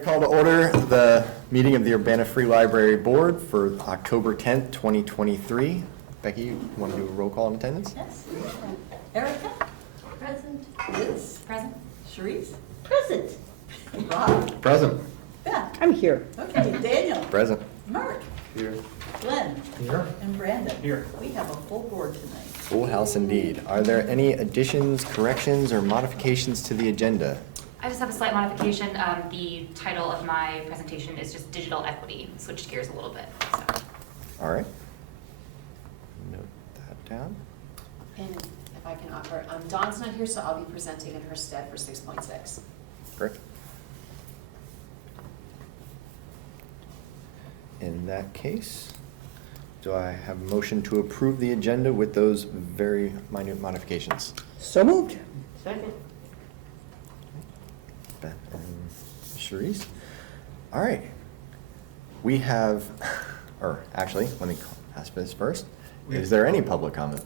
to call to order the meeting of the Urbana Free Library Board for October 10th, 2023. Becky, you want to do a roll call on attendance? Yes. Erica? Present. Liz? Present. Sharice? Present. Rob? Present. Beth? I'm here. Okay, Daniel? Present. Mark? Here. Glenn? Here. And Brandon? Here. We have a full board tonight. Full house indeed. Are there any additions, corrections, or modifications to the agenda? I just have a slight modification. The title of my presentation is just digital equity. Switched gears a little bit. So. All right. Note that down. And if I can offer, Dawn's not here, so I'll be presenting in her stead for 6.6. Great. In that case, do I have a motion to approve the agenda with those very minute modifications? So moved. Second. Beth and Sharice. All right. We have, or actually, let me ask this first. Is there any public comment?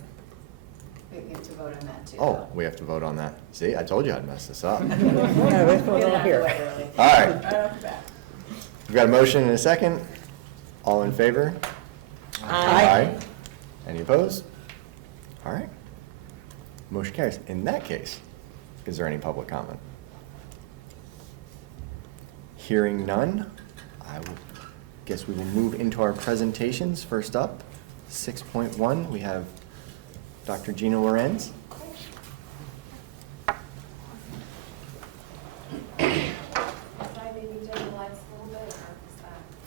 We have to vote on that too. Oh, we have to vote on that. See, I told you I'd mess this up. All Yeah, let's vote Get it over out of the here. way early. right. Right off the bat. We've got a motion and a second. All in favor? Aye. Any opposed? All right. Motion carries. In that case, is there any public comment? Hearing none, I will guess we will move into our presentations. First up, 6.1, we have Dr. Gina Lorenz.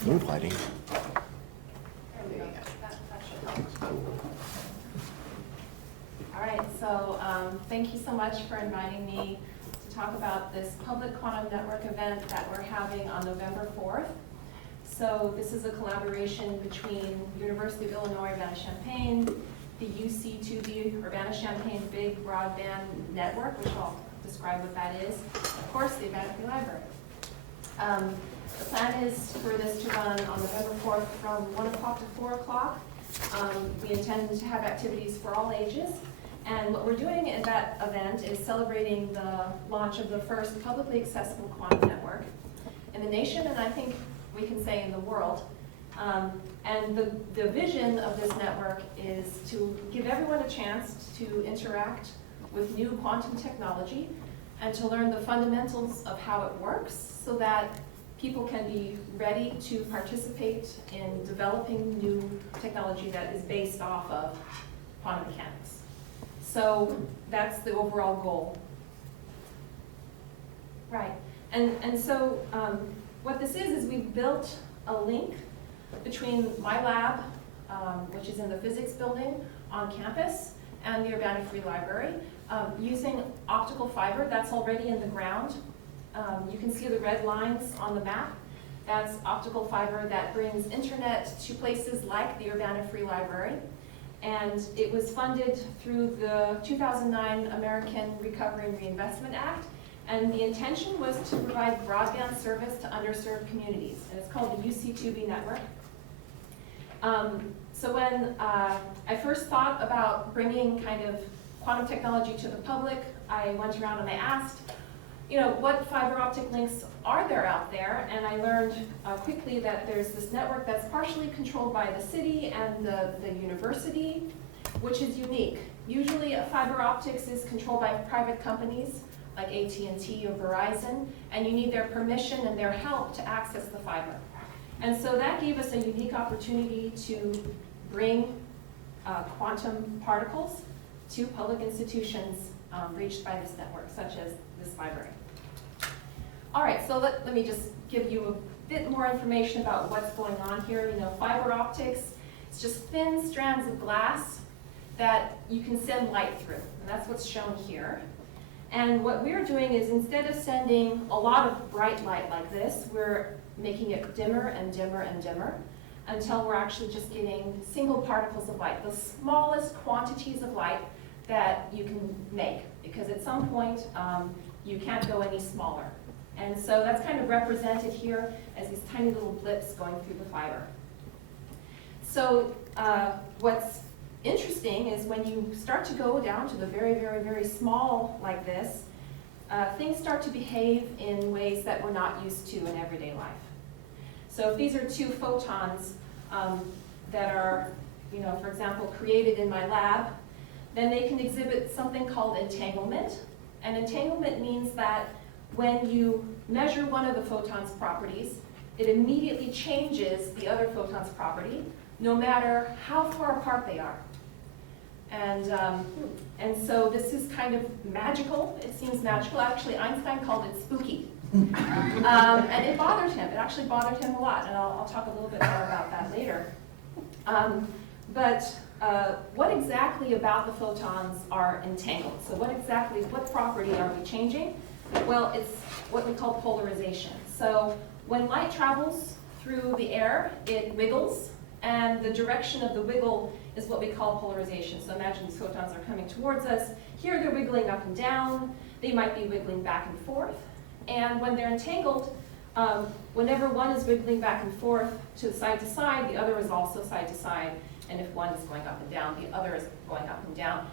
Mood lighting. All right, so thank you so much for inviting me to talk about this public quantum network event that we're having on November 4th. So this is a collaboration between University of Illinois Urbana-Champaign, the UC2B Urbana-Champaign Big Broadband Network, which I'll describe what that is, of course, the Urbana Free Library. The plan is for this to run on November 4th from 1 o'clock to 4 o'clock. We intend to have activities for all ages. And what we're doing at that event is celebrating the launch of the first publicly accessible quantum network in the nation, and I think we can say in the world. And the vision of this network is to give everyone a chance to interact with new quantum technology and to learn the fundamentals of how it works so that people can be ready to participate in developing new technology that is based off of quantum mechanics. So that's the overall goal. Right, and so what this is we've built a link between my lab, which is in the physics building on campus, and the Urbana Free Library, using optical fiber that's already in the ground. You can see the red lines on the map. That's optical fiber that brings internet to places like the Urbana Free Library. And it was funded through the 2009 American Recovery and Reinvestment Act. And the intention was to provide broadband service to underserved communities. And it's called the UC2B network. So when I first thought about bringing kind of quantum technology to the public, I went around and I asked, what fiber optic links are there out there? And I learned quickly that there's this network that's partially controlled by the city and the university, which is unique. Usually fiber optics is controlled by private companies like AT&T or Verizon, and you need their permission and their help to access the fiber. And so that gave us a unique opportunity to bring quantum particles to public institutions reached by this network, such as this library. All right, so let me just give you a bit more information about what's going on here. Fiber optics, it's just thin strands of glass that you can send light through, and that's what's shown here. And what we're doing is, instead of sending a lot of bright light like this, we're making it dimmer and dimmer and dimmer until we're actually just getting single particles of light, the smallest quantities of light that you can make, because at some point you can't go any smaller. And so that's kind of represented here as these tiny little blips going through the fiber. So what's interesting is when you start to go down to the very, very, very small like this, things start to behave in ways that we're not used to in everyday life. So if these are two photons that are, for example, created in my lab, then they can exhibit something called entanglement. And entanglement means that when you measure one of the photon's properties, it immediately changes the other photon's property, no matter how far apart they are. And so this is kind of magical. It seems magical. Actually, Einstein called it spooky. And it bothered him. It actually bothered him a lot, and I'll talk a little bit more about that later. What exactly about the photons are entangled? So what property are we changing? Well, it's what we call polarization. So when light travels through the air, it wiggles, and the direction of the wiggle is what we call polarization. So imagine these photons are coming towards us. Here they're wiggling up and down. They might be wiggling back and forth. And when they're entangled, whenever one is wiggling back and forth to side, the other is also side to side. And if one is going up and down, the other is going up and down.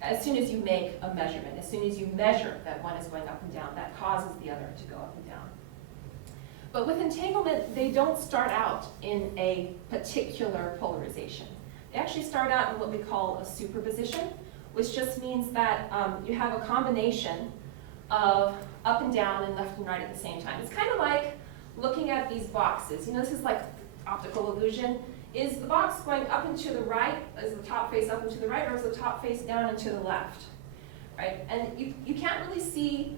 As soon as you make a measurement, as soon as you measure that one is going up and down, that causes the other to go up and down. But with entanglement, they don't start out in a particular polarization. They actually start out in what we call a superposition, which just means that you have a combination of up and down and left and right at the same time. It's kind of like looking at these boxes. This is like optical illusion. Is the box going up and to the right? Is the top face up and to the right, or is the top face down and to the left? Right? And you can't really see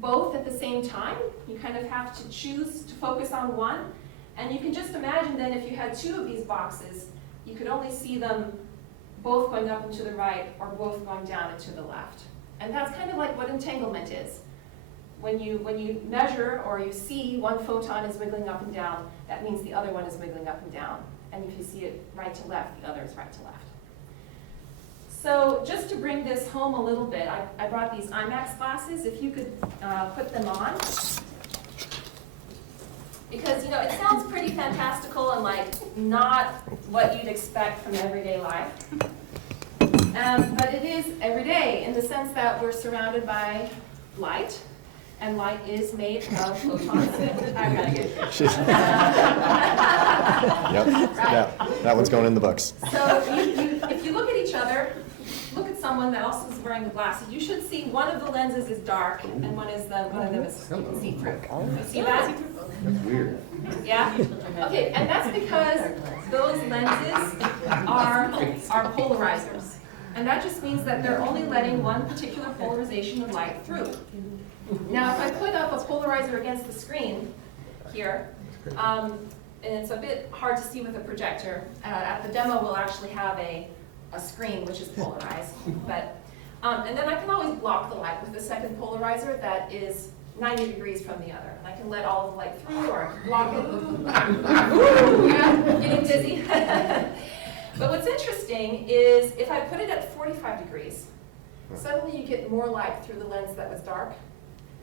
both at the same time. You kind of have to choose to focus on one. And you can just imagine then if you had two of these boxes, you could only see them both going up and to the right or both going down and to the left. And that's kind of like what entanglement is. When you measure or you see one photon is wiggling up and down, that means the other one is wiggling up and down. And if you see it right to left, the other is right to left. So just to bring this home a little bit, I brought these IMAX glasses. If you could put them on. Because, it sounds pretty fantastical and like not what you'd expect from everyday life. But it is everyday in the sense that we're surrounded by light. And light is made of photons. I gotta get it. Yep, yeah, that one's going in the books. So if you look at each other, look at someone that else is wearing the glasses, you should see one of the lenses is dark and one of them is you can see through. You see that? That's weird. Yeah? Okay, and that's because those lenses are polarizers. And that just means that they're only letting one particular polarization of light through. Now, if I put up a polarizer against the screen here, and it's a bit hard to see with a projector, at the demo we'll actually have a screen which is polarized. And then I can always block the light with the second polarizer that is 90 degrees from the other. And I can let all of the light through or I can block it. Yeah, getting dizzy. But what's interesting is if I put it at 45 degrees, suddenly you get more light through the lens that was dark.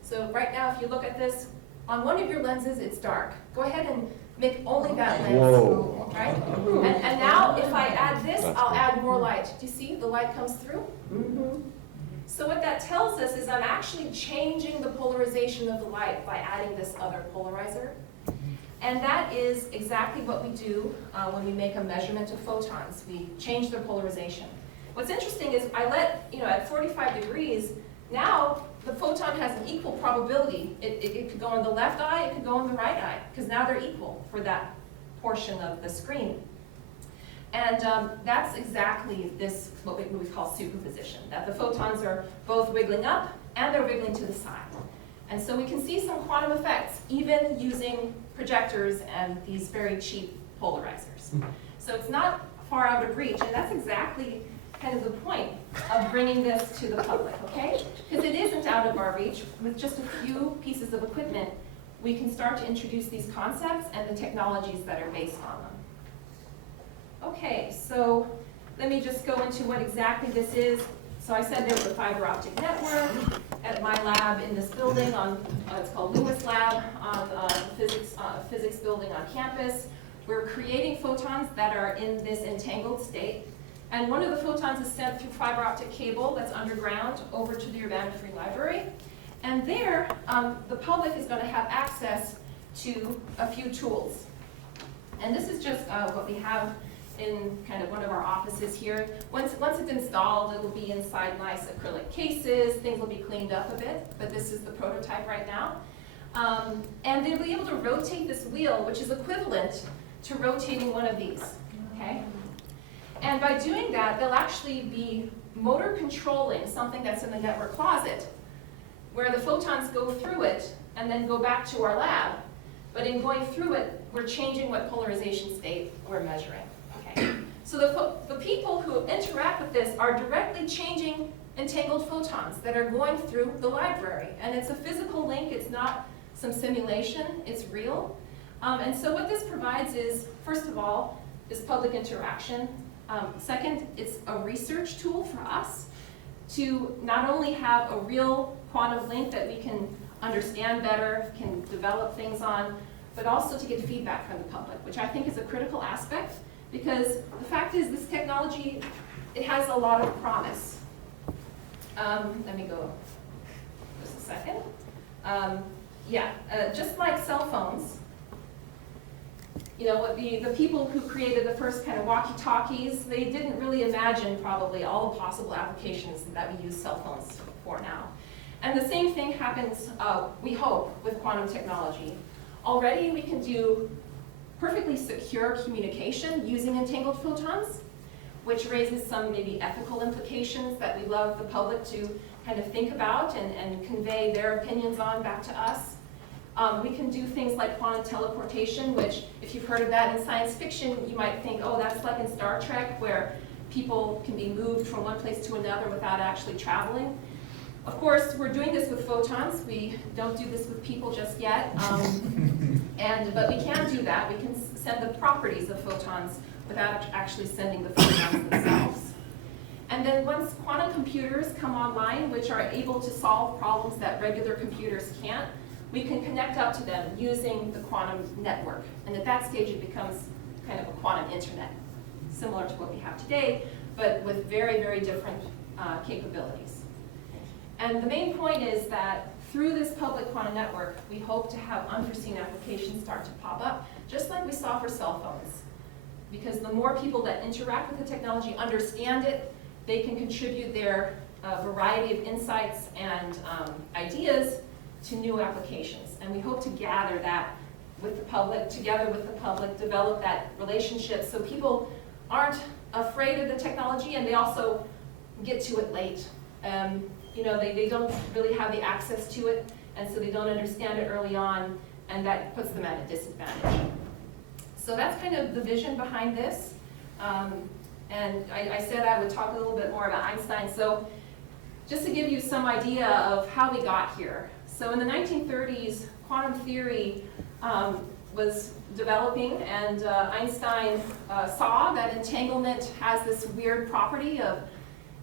So right now, if you look at this, on one of your lenses, it's dark. Go ahead and make only that lens. Whoa. Right? And now, if I add this, I'll add more light. Do you see the light comes through? Mm-hmm. So what that tells us is I'm actually changing the polarization of the light by adding this other polarizer. And that is exactly what we do when we make a measurement of photons. We change their polarization. What's interesting is I let, at 45 degrees, now the photon has an equal probability. It could go in the left eye, it could go in the right eye, because now they're equal for that portion of the screen. And that's exactly this, what we call superposition, that the photons are both wiggling up and they're wiggling to the side. And so we can see some quantum effects, even using projectors and these very cheap polarizers. So it's not far out of reach, and that's exactly kind of the point of bringing this to the public, okay? Because it isn't out of our reach. With just a few pieces of equipment, we can start to introduce these concepts and the technologies that are based on them. Okay, so let me just go into what exactly this is. So I said there's a fiber optic network at my lab in this building on, it's called Lewis Lab, on the physics building on campus. We're creating photons that are in this entangled state. And one of the photons is sent through fiber optic cable that's underground over to the Urbana Free Library. And there, the public is going to have access to a few tools. And this is just what we have in kind of one of our offices here. Once it's installed, it'll be inside nice acrylic cases. Things will be cleaned up a bit, but this is the prototype right now. And they'll be able to rotate this wheel, which is equivalent to rotating one of these, okay? And by doing that, they'll actually be motor controlling something that's in the network closet, where the photons go through it and then go back to our lab. But in going through it, we're changing what polarization state we're measuring. Okay? So the people who interact with this are directly changing entangled photons that are going through the library. And it's a physical link, it's not some simulation, it's real. And so what this provides is, first of all, is public interaction. Second, it's a research tool for us to not only have a real quantum link that we can understand better, can develop things on, but also to get feedback from the public, which I think is a critical aspect, because the fact is this technology, it has a lot of promise. Let me go just a second. Just like cell phones, you know, what the people who created the first kind of walkie-talkies, they didn't really imagine probably all the possible applications that we use cell phones for now. And the same thing happens, we hope, with quantum technology. Already we can do perfectly secure communication using entangled photons, which raises some maybe ethical implications that we love the public to kind of think about and convey their opinions on back to us. We can do things like quantum teleportation, which if you've heard of that in science fiction, you might think, oh, that's like in Star Trek, where people can be moved from one place to another without actually traveling. Of course, we're doing this with photons. We don't do this with people just yet, but we can do that. We can send the properties of photons without actually sending the photons themselves. And then once quantum computers come online, which are able to solve problems that regular computers can't, we can connect up to them using the quantum network. And at that stage, it becomes kind of a quantum internet, similar to what we have today, but with very, very different capabilities. And the main point is that through this public quantum network, we hope to have unforeseen applications start to pop up, just like we saw for cell phones. Because the more people that interact with the technology understand it, they can contribute their variety of insights and ideas to new applications. And we hope to gather that with the public, together with the public, develop that relationship so people aren't afraid of the technology and they also get to it late. You know, they don't really have the access to it, and so they don't understand it early on, and that puts them at a disadvantage. So that's kind of the vision behind this. And I said I would talk a little bit more about Einstein. So just to give you some idea of how we got here. So in the 1930s, quantum theory was developing, and Einstein saw that entanglement has this weird property of,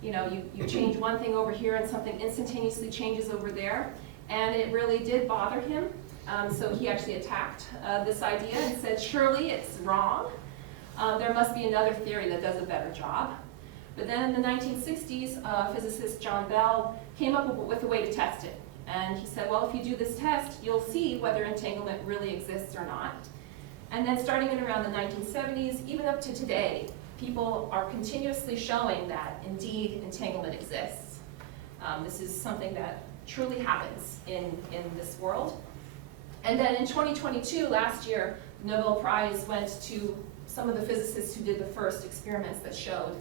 you know, you change one thing over here and something instantaneously changes over there. And it really did bother him. So he actually attacked this idea and said, surely it's wrong. There must be another theory that does a better job. But then in the 1960s, physicist John Bell came up with a way to test it. And he said, well, if you do this test, you'll see whether entanglement really exists or not. And then starting in around the 1970s, even up to today, people are continuously showing that indeed entanglement exists. This is something that truly happens in this world. And then in 2022, last year, the Nobel Prize went to some of the physicists who did the first experiments that showed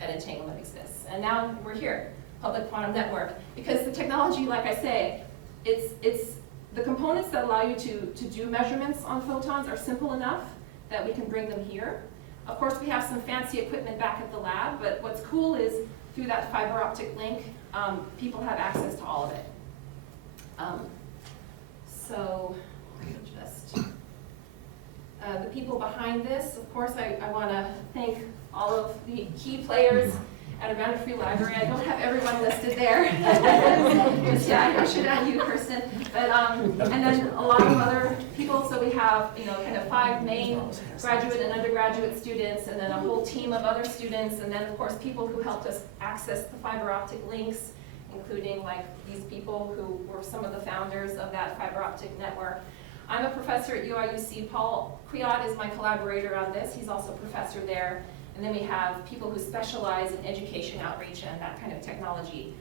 that entanglement exists. And now we're here, public quantum network, because the technology, like I say, it's the components that allow you to do measurements on photons are simple enough that we can bring them here. Of course, we have some fancy equipment back at the lab, but what's cool is through that fiber optic link, people have access to all of it. So just the people behind this, of course, I want to thank all of the key players at Urbana Free Library. I don't have everyone listed there. Yeah, I should add you, Kirsten. But and then a lot of other people. So we have, you know, kind of 5 main graduate and undergraduate students, and then a whole team of other students, and then of course people who helped us access the fiber optic links including like these people who were some of the founders of that fiber optic network. I'm a professor at UIUC. Paul Quiot is my collaborator on this. He's also a professor there. And then we have people who specialize in education outreach and that kind of technology.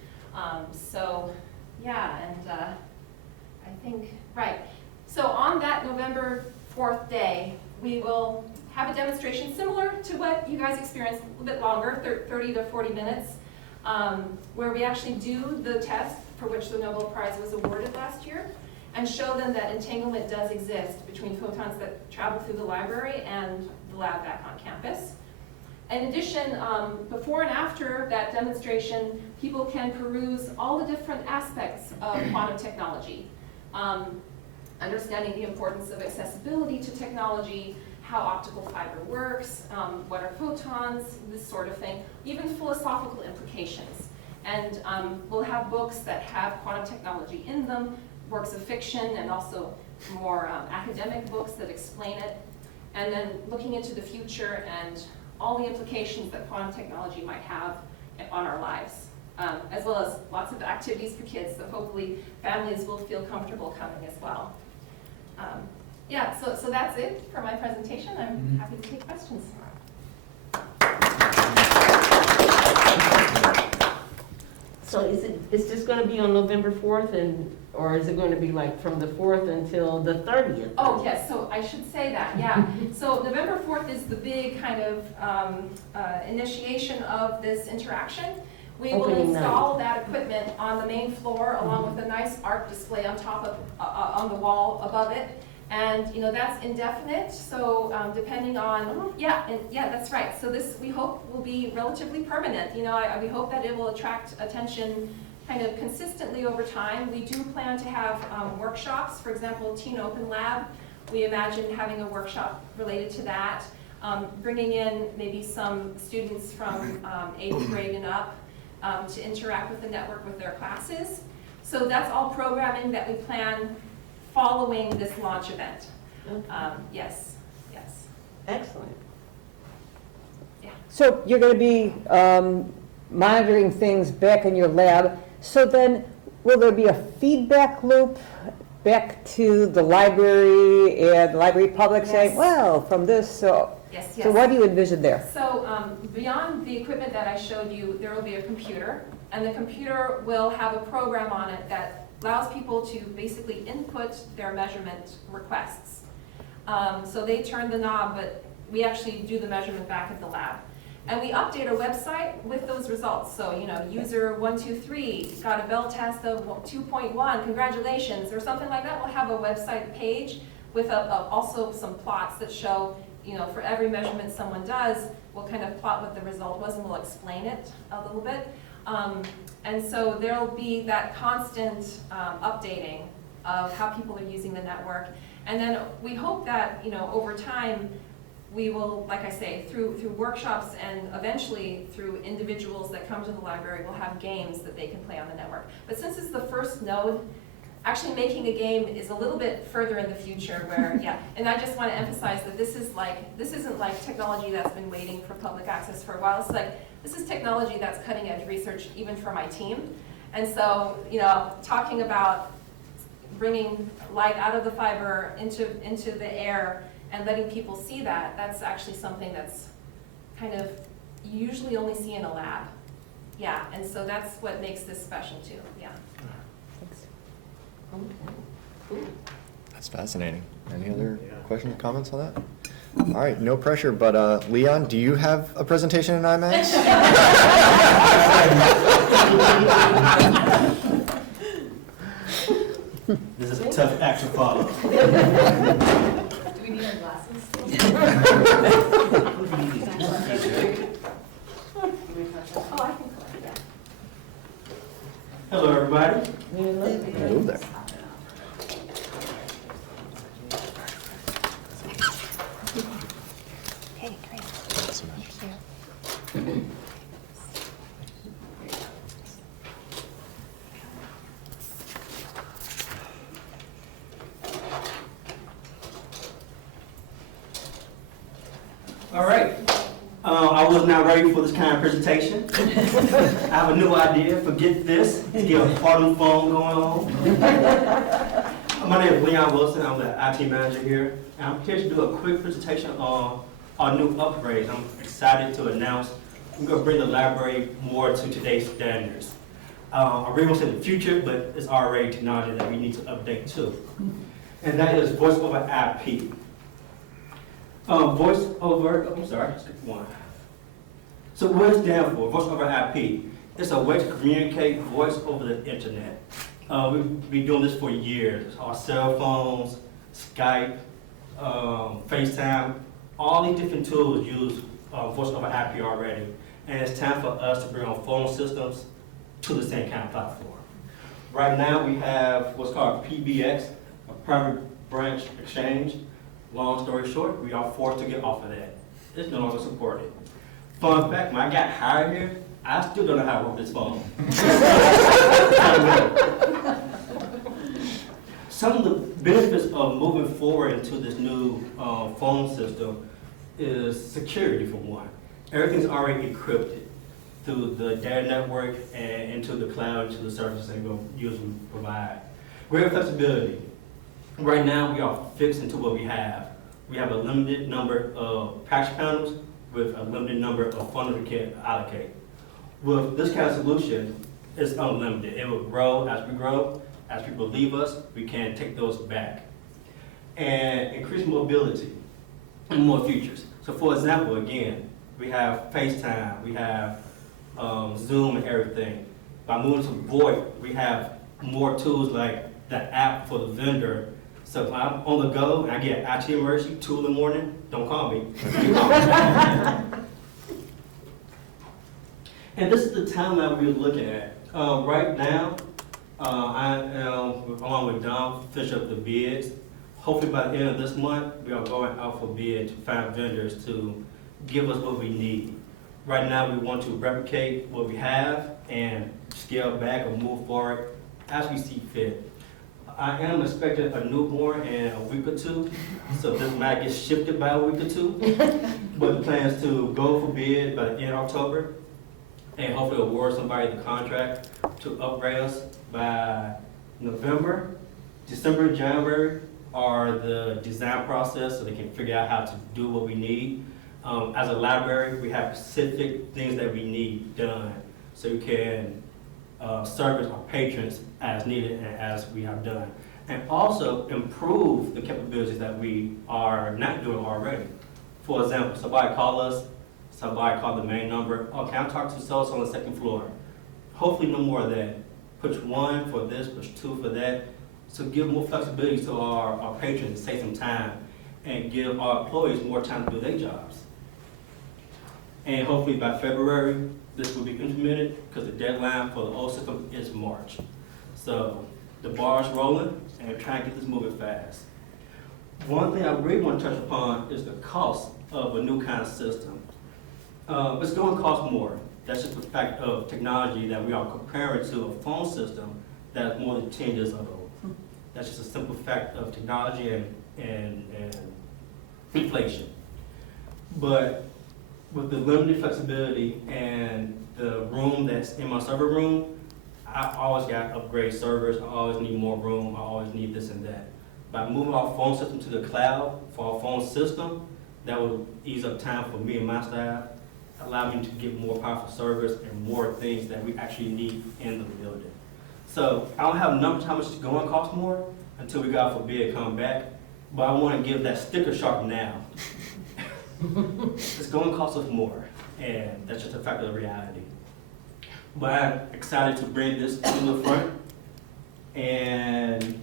So yeah, and I think, right. So on that November 4th day, we will have a demonstration similar to what you guys experienced, a little bit longer, 30 to 40 minutes, where we actually do the test for which the Nobel Prize was awarded last year, and show them that entanglement does exist between photons that travel through the library and the lab back on campus. In addition, before and after that demonstration, people can peruse all the different aspects of quantum technology. Understanding the importance of accessibility to technology, how optical fiber works, what are photons, this sort of thing, even philosophical implications. And we'll have books that have quantum technology in them, works of fiction, and also more academic books that explain it. And then looking into the future and all the implications that quantum technology might have on our lives, as well as lots of activities for kids, so hopefully families will feel comfortable coming as well. Yeah, so that's it for my presentation. I'm happy to take questions. So is this going to be on November 4th, or is it going to be like from the 4th until the 30th? Oh, yes, so I should say that, yeah. So November 4th is the big kind of initiation of this interaction. We will Opening install that equipment on the main floor along with a nice art display on top of, on the wall above it. And, you know, that's indefinite, so depending on, yeah, that's right. So this, we hope, will be relatively permanent. You know, we hope that it will attract attention kind of consistently over time. We do plan to have workshops, for example, Teen Open Lab. We imagine having a workshop related to that, bringing in maybe some students from 8th grade and up to interact with the network with their classes. So that's all programming that we plan following this launch event. Okay. Yes. Excellent. Yeah. So you're going to be monitoring things back in your lab. So then, will there be a feedback loop back to the library and the library public saying, Yes. well, from this, so Yes. so what do you envision there? So beyond the equipment that I showed you, there will be a computer, and the computer will have a program on it that allows people to basically input their measurement requests. So they turn the knob, but we actually do the measurement back at the lab. And we update our website with those results. So, you know, user 123 got a bell test of 2.1, congratulations, or something like that. We'll have a website page with also some plots that show, you know, for every measurement someone does, we'll kind of plot what the result was and we'll explain it a little bit. And so there'll be that constant updating of how people are using the network. And then we hope that, you know, over time, we will, like I say, through workshops and eventually through individuals that come to the library, we'll have games that they can play on the network. But since it's the first node, actually making a game is a little bit further in the future where, yeah, and I just want to emphasize that this isn't like technology that's been waiting for public access for a while. It's like, this is technology that's cutting edge research even for my team. And so, you know, talking about bringing light out of the fiber into the air and letting people see that, that's actually something that's kind of, you usually only see in a lab. Yeah, and so that's what makes this special too, yeah. Okay. That's fascinating. Any other questions, comments on that? All right, no pressure, but Leon, do you have a presentation in IMAX? This is a tough act to follow. Do we need our glasses? Oh, I can collect that. Hello, everybody. Hello there. Okay, great. Thank Thank you. All right. I was not ready for this kind of presentation. I have a new idea. Forget this. Let's get a party phone going on. My name is Leon Wilson. I'm the IT manager here. And I'm here to do a quick presentation on our new upgrades. I'm excited to announce we're going to bring the library more to today's standards. I really want to say the future, but it's already technology that we need to update to. And that is voice over IP. Voice over, I'm sorry, skip one. So what it stands for, voice over IP? It's a way to communicate voice over the internet. We've been doing this for years. Our cell phones, Skype, FaceTime, all these different tools use voice over IP already. And it's time for us to bring our phone systems to the same kind of platform. Right now we have what's called PBX, a private branch exchange. Long story short, we are forced to get off of that. It's no longer supported. Fun fact, when I got hired here, I still don't know how to work this phone. Some of the benefits of moving forward into this new phone system is security for one. Everything's already encrypted through the data network and into the cloud, into the services that we'll usually provide. Greater flexibility. Right now, we are fixed into what we have. We have a limited number of patch panels with a limited number of funds we can allocate. With this kind of solution, it's unlimited. It will grow as we grow. As people leave us, we can take those back. And increase mobility and more features. So for example, again, we have FaceTime, we have Zoom and everything. By moving to VoIP, we have more tools like the app for the vendor. So if I'm on the go and I get an IT emergency, 2 in the morning, don't call me. And this is the timeline we're looking at. Right now, I am, along with Don, finish up the bids. Hopefully by the end of this month, we are going out for bid to find vendors to give us what we need. Right now, we want to replicate what we have and scale back or move forward as we see fit. I am expecting a newborn in a week or two, so this might get shifted by a week or two. But the plan is to go for bid by the end of October and hopefully award somebody the contract to upgrade us by November. December, January are the design process so they can figure out how to do what we need. As a library, we have specific things that we need done so we can service our patrons as needed and as we have done. And also improve the capabilities that we are not doing already. For example, somebody call us, somebody call the main number, oh, can I talk to so-and-so on the second floor? Hopefully no more of that. Push 1 for this, push 2 for that. So give more flexibility to our patrons, save some time, and give our employees more time to do their jobs. And hopefully by February, this will be implemented because the deadline for the old system is March. So the bar is rolling and we're trying to get this moving fast. One thing I really want to touch upon is the cost of a new kind of system. It's going to cost more. That's just the fact of technology that we are comparing to a phone system that is more than 10 years old. That's just a simple fact of technology and inflation. But with the limited flexibility and the room that's in my server room, I always got to upgrade servers, I always need more room, I always need this and that. By moving our phone system to the cloud for our phone system, that will ease up time for me and my staff, allow me to get more powerful servers and more things that we actually need in the building. So I don't have numbers how much it's going to cost more until we go out for bid come back, but I want to give that sticker shock now. It's going to cost us more, and that's just a fact of the reality. But I'm excited to bring this to the front and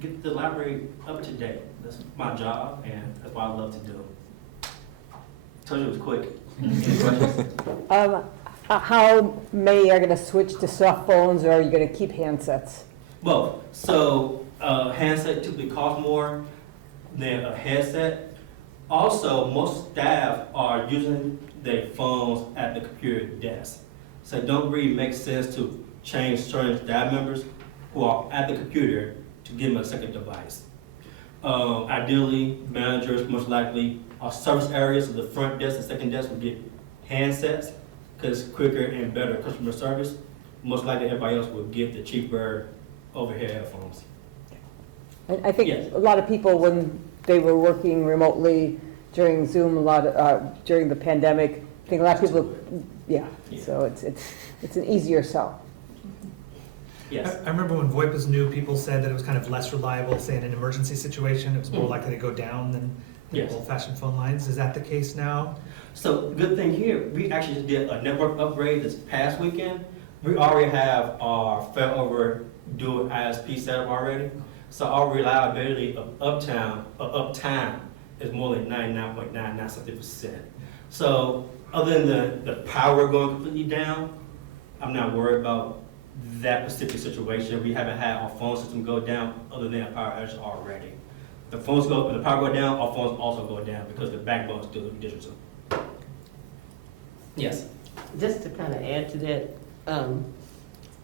get the library up to date. That's my job, and that's what I love to do. Told you it was quick. Any questions? How many are going to switch to soft phones, or are you going to keep handsets? Both. So handset typically costs more than a headset. Also, most staff are using their phones at the computer desk. So it don't really make sense to change certain staff members who are at the computer to give them a second device. Ideally, managers most likely, our service areas of the front desk and second desk will get handsets, because quicker and better customer service. Most likely, everybody else will get the cheaper overhead headphones. And I think Yes. a lot of people, when they were working remotely during Zoom, during the pandemic, I think a lot of people, yeah, Yeah. so it's an easier sell. Yes. I remember when VoIP was new, people said that it was kind of less reliable, say in an emergency situation, it was more likely to go down than Yes. old-fashioned phone lines. Is that the case now? So, good thing here, we actually just did a network upgrade this past weekend. We already have our failover dual ISP set up already. So our reliability of uptime is more than 99.99 something %. So other than the power going completely down, I'm not worried about that specific situation. We haven't had our phone system go down other than a power outage already. The phones go, when the power go down, our phones also go down because the backbone is still digital. Yes. Just to kind of add to that,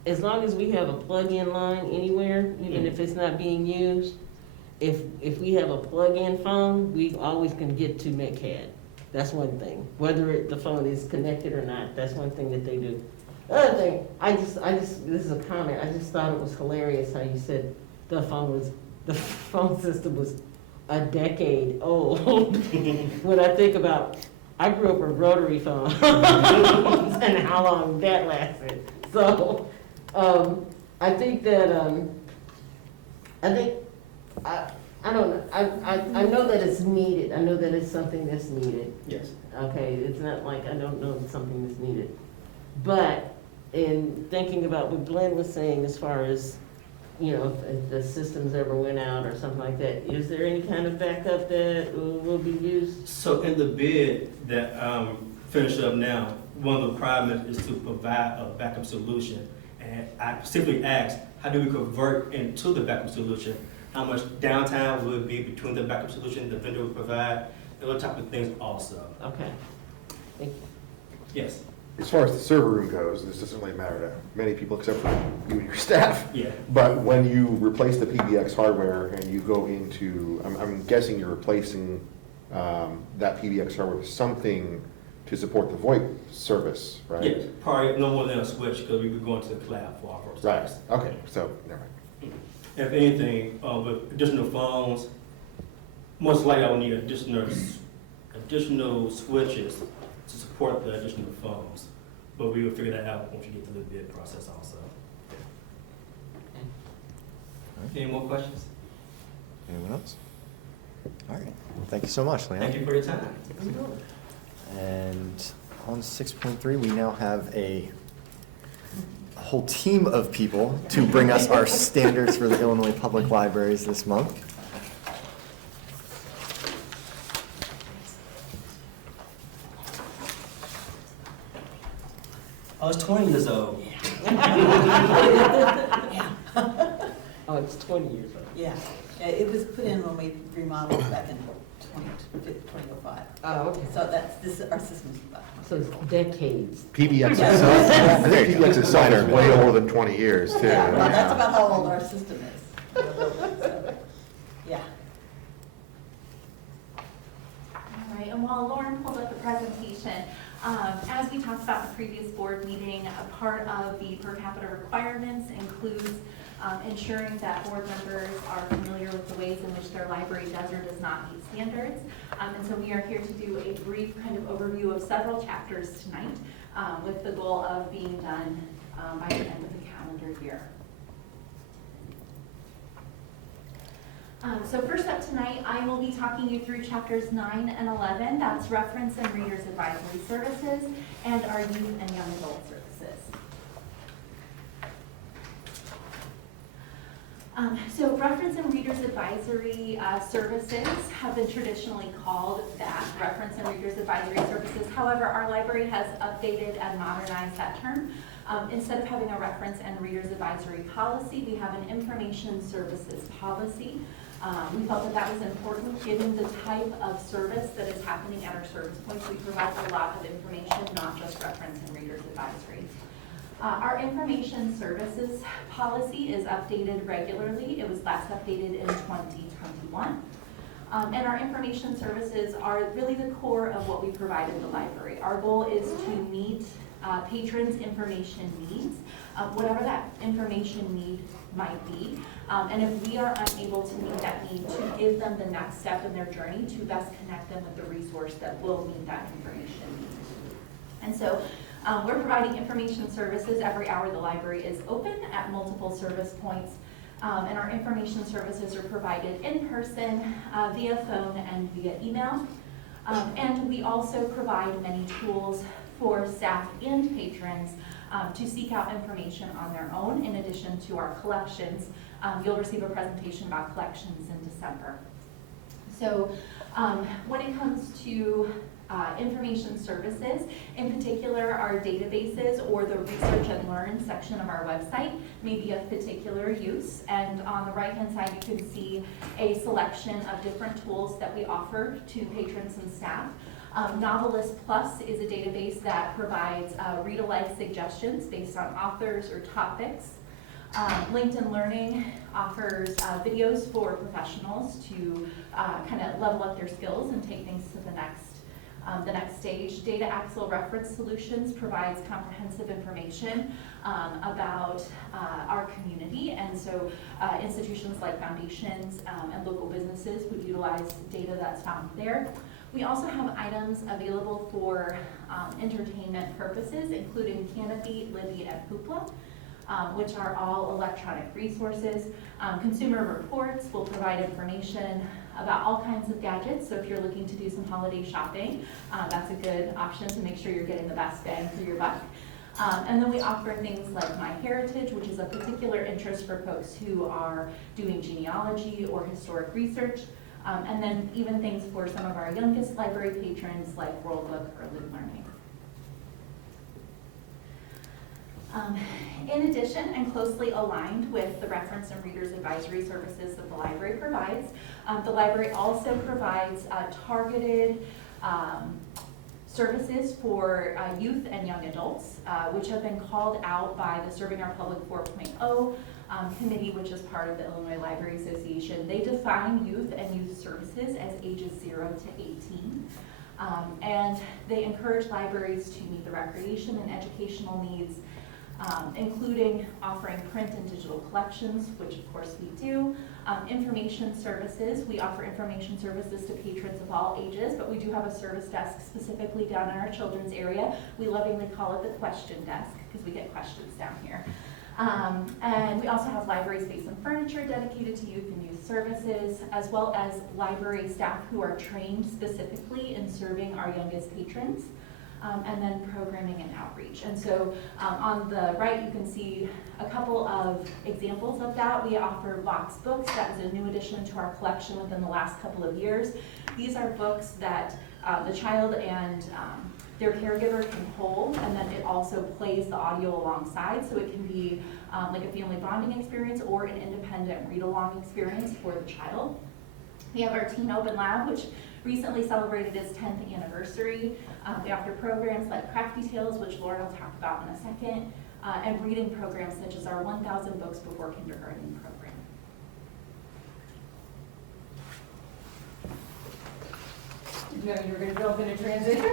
as long as we have a plug-in line anywhere, even if it's not being used, if we have a plug-in phone, we always can get to MetCAD. That's one thing. Whether the phone is connected or not, that's one thing that they do. The other thing, this is a comment, I just thought it was hilarious how you said the phone system was a decade old. When I think about, I grew up with rotary phones and how long that lasted. So, I think that, I don't know, I know that it's needed, I know that it's something that's needed. Yes. Okay, it's not like I don't know it's something that's needed. But in thinking about what Glenn was saying as far as, you know, if the systems ever went out or something like that, is there any kind of backup that will be used? So in the bid that finished up now, one of the requirements is to provide a backup solution. And I specifically asked, how do we convert into the backup solution? How much downtime will it be between the backup solution the vendor will provide, and those type of things also. Okay, thank you. Yes. As far as the server room goes, this doesn't really matter to many people except for you and your staff. Yeah. But when you replace the PBX hardware and you go into, I'm guessing you're replacing that PBX hardware with something to support the VoIP service, right? Yes, probably no more than a switch because we could go into the cloud for our first Right, service. okay, so, never mind. If anything, with additional phones, most likely I will need additional switches to support the additional phones. But we will figure that out once we get to the bid process also. Any more questions? Anyone else? All right, thank you so much, Leon. Thank you for your time. And on 6.3, we now have a whole team of people to bring us our standards for the Illinois Public Libraries this month. I was 20 years old. Oh, it's 20 years old. Yeah, it was put in when we remodeled back in 2005. Oh, okay. So our system's about. So it's decades. PBX Yeah. itself, I There think you go. PBX itself is way older than 20 years, too. Yeah, well, that's Yeah. about how old our system is. So, yeah. All right, and while Lauren pulled up the presentation, as we talked about in the previous board meeting, a part of the per capita requirements includes ensuring that board members are familiar with the ways in which their library does or does not meet standards. And so we are here to do a brief kind of overview of several chapters tonight with the goal of being done by the end of the calendar year. So first up tonight, I will be talking you through chapters 9 and 11. That's Reference and Readers Advisory Services and our Youth and Young Adult Services. So Reference and Readers Advisory Services have been traditionally called that, Reference and Readers Advisory Services. However, our library has updated and modernized that term. Instead of having a Reference and Readers Advisory policy, we have an Information Services policy. We felt that that was important given the type of service that is happening at our service points. We provide a lot of information, not just Reference and Readers Advisory. Our information services policy is updated regularly. It was last updated in 2021. And our information services are really the core of what we provide in the library. Our goal is to meet patrons' information needs, whatever that information need might be. And if we are unable to meet that need, to give them the next step in their journey to best connect them with the resource that will meet that information need. And so we're providing information services every hour the library is open at multiple service points. And our information services are provided in person, via phone, and via email. And we also provide many tools for staff and patrons to seek out information on their own in addition to our collections. You'll receive a presentation about collections in December. So when it comes to information services, in particular our databases or the research and learn section of our website may be of particular use. And on the right hand side you can see a selection of different tools that we offer to patrons and staff. Novelist Plus is a database that provides read-alike suggestions based on authors or topics. LinkedIn Learning offers videos for professionals to kind of level up their skills and take things to the next stage. Data Axle Reference Solutions provides comprehensive information about our community, and so institutions like foundations and local businesses would utilize data that's found there. We also have items available for entertainment purposes, including Canopy, Libby, and Hoopla, which are all electronic resources. Consumer Reports will provide information about all kinds of gadgets, so if you're looking to do some holiday shopping, that's a good option to make sure you're getting the best bang for your buck. And then we offer things like MyHeritage, which is a particular interest for folks who are doing genealogy or historic research, and then even things for some of our youngest library patrons like World Book or Live Learning. In addition, and closely aligned with the reference and readers advisory services that the library provides, the library also provides targeted services for youth and young adults, which have been called out by the Serving Our Public 4.0 committee, which is part of the Illinois Library Association. They define youth and youth services as ages 0 to 18. And they encourage libraries to meet the recreation and educational needs, including offering print and digital collections, which of course we do. Information services, we offer information services to patrons of all ages, but we do have a service desk specifically down in our children's area. We lovingly call it the question desk because we get questions down here. And we also have library space and furniture dedicated to youth and youth services, as well as library staff who are trained specifically in serving our youngest patrons. And then programming and outreach. And so on the right, you can see a couple of examples of that. We offer box books. That is a new addition to our collection within the last couple of years. These are books that the child and their caregiver can hold, and then it also plays the audio alongside, so it can be like a family bonding experience or an independent read-along experience for the child. We have our Teen Open Lab, which recently celebrated its 10th anniversary. We offer programs like Crafty Tales, which Lauren will talk about in a second, and reading programs such as our 1,000 Books Before Kindergarten program. Did you know you were going to jump into transition?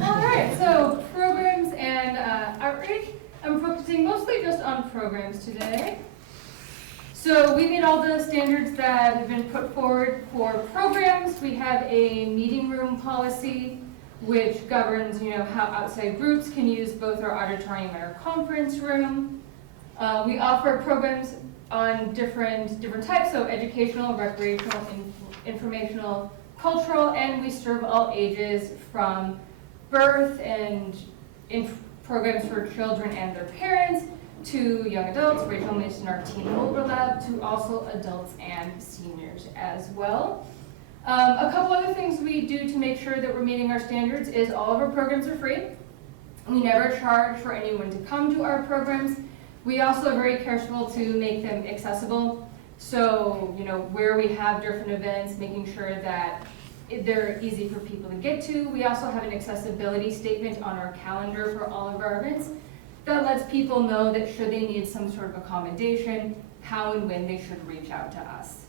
All right, so programs and outreach. I'm focusing mostly just on programs today. So we meet all the standards that have been put forward for programs. We have a meeting room policy which governs, how outside groups can use both our auditorium and our conference room. We offer programs on different types, so educational, recreational, informational, cultural, and we serve all ages from birth and programs for children and their parents, to young adults. Rachel mentioned our teen overlap, to also adults and seniors as well. A couple other things we do to make sure that we're meeting our standards is all of our programs are free. We never charge for anyone to come to our programs. We also are very careful to make them accessible. So, where we have different events, making sure that they're easy for people to get to. We also have an accessibility statement on our calendar for all of our events that lets people know that should they need some sort of accommodation, how and when they should reach out to us.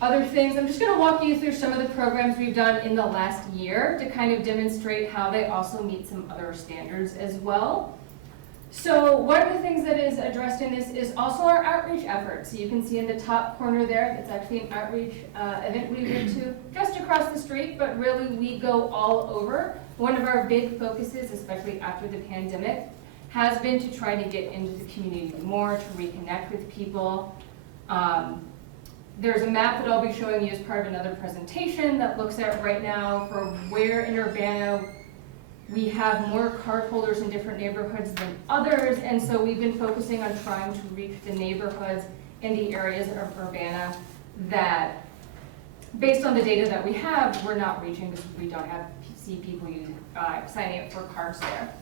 Other things, I'm just going to walk you through some of the programs we've done in the last year to kind of demonstrate how they also meet some other standards as well. So one of the things that is addressed in this is also our outreach efforts. So you can see in the top corner there, it's actually an outreach event we went to just across the street, but really we go all over. One of our big focuses, especially after the pandemic, has been to try to get into the community more, to reconnect with people. There's a map that I'll be showing you as part of another presentation that looks at right now for where in Urbana we have more card holders in different neighborhoods than others, and so we've been focusing on trying to reach the neighborhoods in the areas of Urbana that, based on the data that we have, we're not reaching because we don't see people signing up for cards there.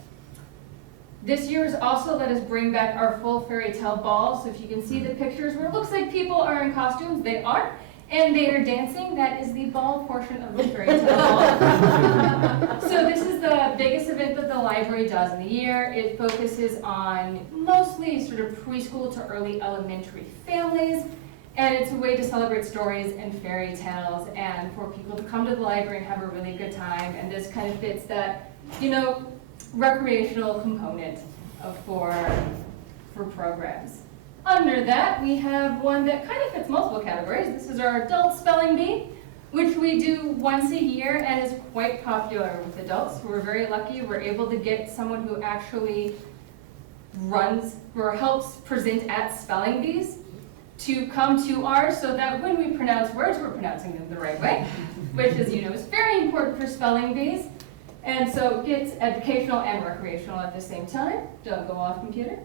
This year has also let us bring back our full fairy tale ball. So if you can see the pictures where it looks like people are in costumes, they are, and they are dancing. That is the ball portion of the fairy tale ball. So this is the biggest event that the library does in the year. It focuses on mostly sort of preschool to early elementary families. And it's a way to celebrate stories and fairy tales and for people to come to the library and have a really good time. And this kind of fits that, you know, recreational component for programs. Under that, we have one that kind of fits multiple categories. This is our adult spelling bee, which we do once a year and is quite popular with adults. We're very lucky. We're able to get someone who actually runs or helps present at spelling bees to come to ours so that when we pronounce words, we're pronouncing them the right way, which, as you know, is very important for spelling bees. And so it's educational and recreational at the same time. Don't go off, computer.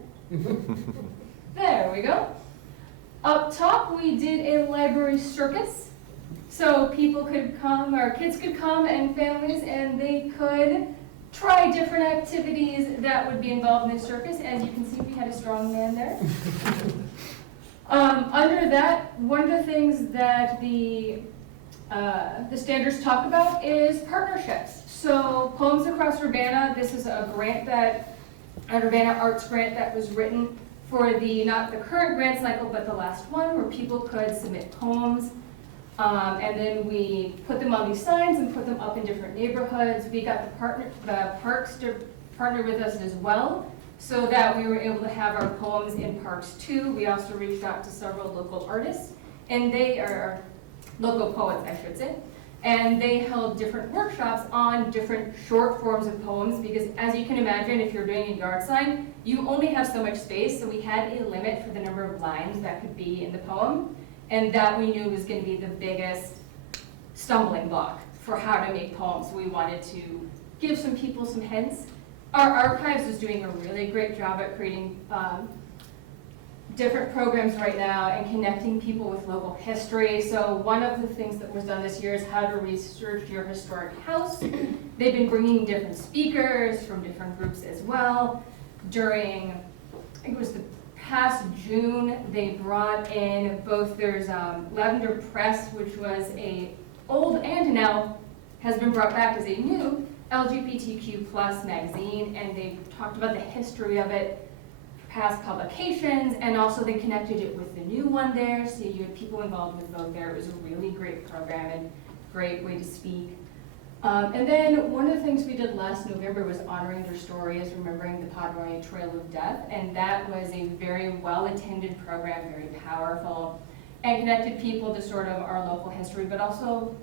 There we go. Up top, we did a library circus. So people could come, or kids could come and families, and they could try different activities that would be involved in the circus. As you can see, we had a strong man there. Under that, one of the things that the standards talk about is partnerships. So Poems Across Urbana, this is a grant that, an Urbana Arts grant that was written for the, not the current grant cycle, but the last one, where people could submit poems. And then we put them on these signs and put them up in different neighborhoods. We got the parks to partner with us as well, so that we were able to have our poems in parks too. We also reached out to several local artists, and they are local poets, I should say. And they held different workshops on different short forms of poems, because as you can imagine, if you're doing a yard sign, you only have so much space, so we had a limit for the number of lines that could be in the poem, and that we knew was going to be the biggest stumbling block for how to make poems. We wanted to give some people some hints. Our archives is doing a really great job at creating different programs right now and connecting people with local history. So one of the things that was done this year is how to research your historic house. They've been bringing different speakers from different groups as well. During, I think it was the past June, they brought in both, there's Lavender Press, which was a old and now has been brought back as a new LGBTQ plus magazine, and they talked about the history of it, past publications, and also they connected it with the new one there, so you had people involved with both there. It was a really great program and great way to speak. And then one of the things we did last November was honoring their stories, remembering the Pomeroy Trail of Death, and that was a very well-attended program, very powerful, and connected people to sort of our local history, but also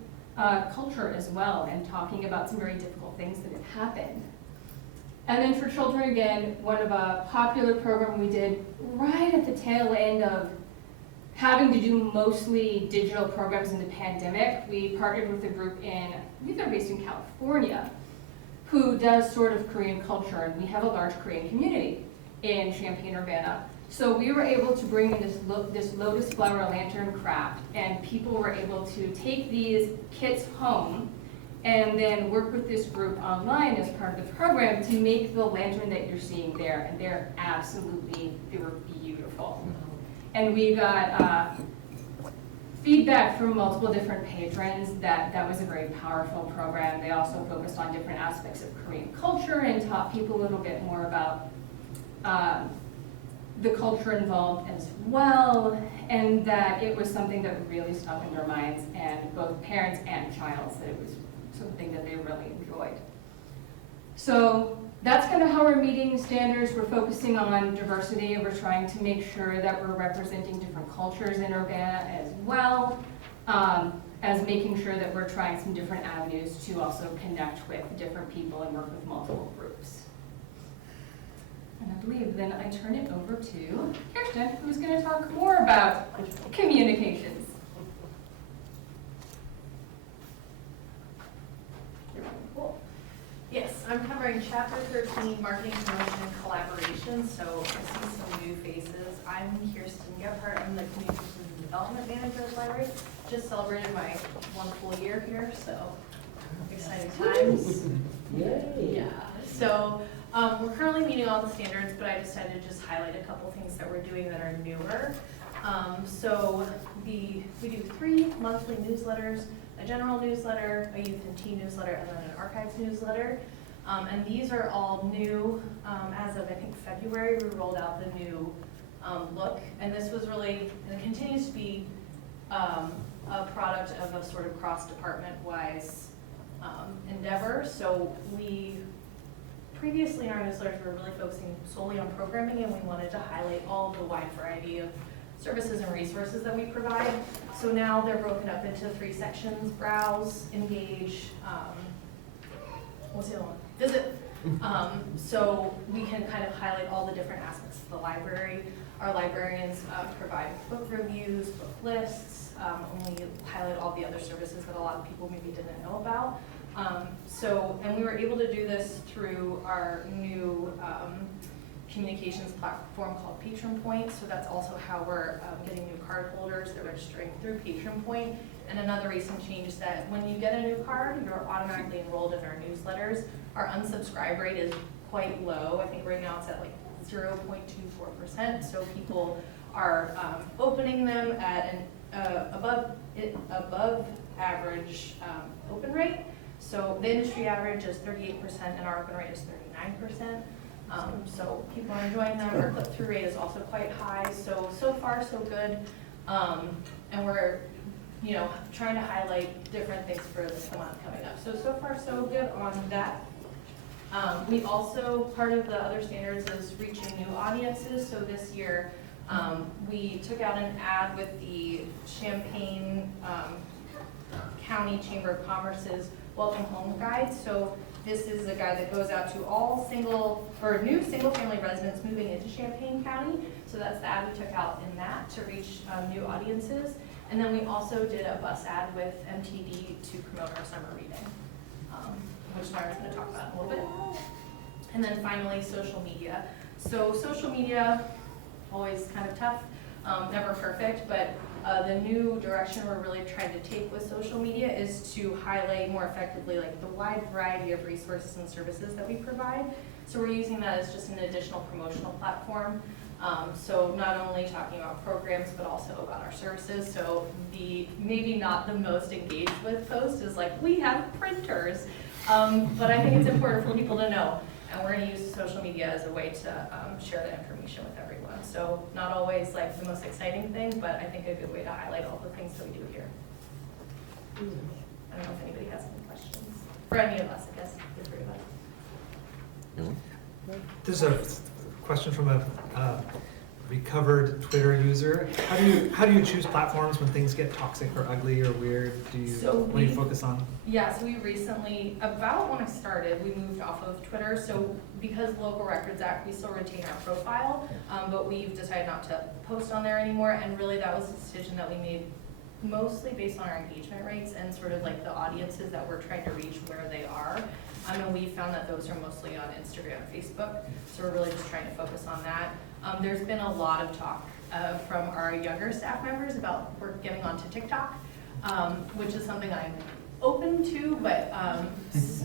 culture as well, and talking about some very difficult things that have happened. And then for children, again, one of a popular program we did right at the tail end of having to do mostly digital programs in the pandemic, we partnered with a group in, I think they're based in California, who does sort of Korean culture, and we have a large Korean community in Champaign-Urbana. So we were able to bring in this lotus flower lantern craft, and people were able to take these kits home and then work with this group online as part of the program to make the lantern that you're seeing there, and they're absolutely, they were beautiful. And we got feedback from multiple different patrons that that was a very powerful program. They also focused on different aspects of Korean culture and taught people a little bit more about the culture involved as well, and that it was something that really stuck in their minds, and both parents and childs, that it was something that they really enjoyed. So that's kind of how we're meeting standards. We're focusing on diversity, and we're trying to make sure that we're representing different cultures in Urbana as well, as making sure that we're trying some different avenues to also connect with different people and work with multiple groups. And I believe then I turn it over to Kirsten, who's going to talk more about communications. Cool. Yes, I'm covering Chapter 13, Marketing, Promotion, and Collaboration. So I see some new faces. I'm Kirsten Gephardt. I'm the Communications and Development Manager at the library. Just celebrated my 1 full year here, so exciting times. Yay. Yeah. So we're currently meeting all the standards, but I decided to just highlight a couple things that we're doing that are newer. So we do 3 monthly newsletters, a general newsletter, a youth and teen newsletter, and then an archives newsletter. And these are all new. As of, I think, February, we rolled out the new look. And this was really, and it continues to be a product of a sort of cross-department-wise endeavor. So we previously in our newsletters, we were really focusing solely on programming, and we wanted to highlight all of the wide variety of services and resources that we provide. So now they're broken up into 3 sections: browse, engage, what's the other one? Visit. So we can kind of highlight all the different aspects of the library. Our librarians provide book reviews, book lists, and we highlight all the other services that a lot of people maybe didn't know about. And we were able to do this through our new communications platform called Patron Point. So that's also how we're getting new card holders. They're registering through Patron Point. And another recent change is that when you get a new card, you're automatically enrolled in our newsletters. Our unsubscribe rate is quite low. I think right now it's at like 0.24%. So people are opening them at an above average open rate. So the industry average is 38% and our open rate is 39%. So people are enjoying them. Our click-through rate is also quite high. So far so good. And we're, trying to highlight different things for this month coming up. So far so good on that. We also, part of the other standards is reaching new audiences. So this year, we took out an ad with the Champaign County Chamber of Commerce's Welcome Home Guide. So this is a guide that goes out to all new single-family residents moving into Champaign County. So that's the ad we took out in that to reach new audiences. And then we also did a bus ad with MTD to promote our summer reading, which Myra's going to talk about in a little bit. And then finally, social media. So social media, always kind of tough, never perfect, but the new direction we're really trying to take with social media is to highlight more effectively like the wide variety of resources and services that we provide. So we're using that as just an additional promotional platform. So not only talking about programs, but also about our services. So the maybe not the most engaged with post is like, we have printers. But I think it's important for people to know. And we're going to use social media as a way to share that information with everyone. So not always like the most exciting thing, but I think a good way to highlight all the things that we do here. I don't know if anybody has any questions. For any of us, I guess, the 3 of us. There's a question from a recovered Twitter user. How do you choose platforms when things get toxic or ugly or weird? What do you focus on? Yeah, so we recently, about when I started, we moved off of Twitter. So because Local Records Act, we still retain our profile, but we've decided not to post on there anymore. And really that was a decision that we made mostly based on our engagement rates and sort of like the audiences that we're trying to reach where they are. And we found that those are mostly on Instagram and Facebook. So we're really just trying to focus on that. There's been a lot of talk from our younger staff members about we're getting onto TikTok, which is something I'm open to, but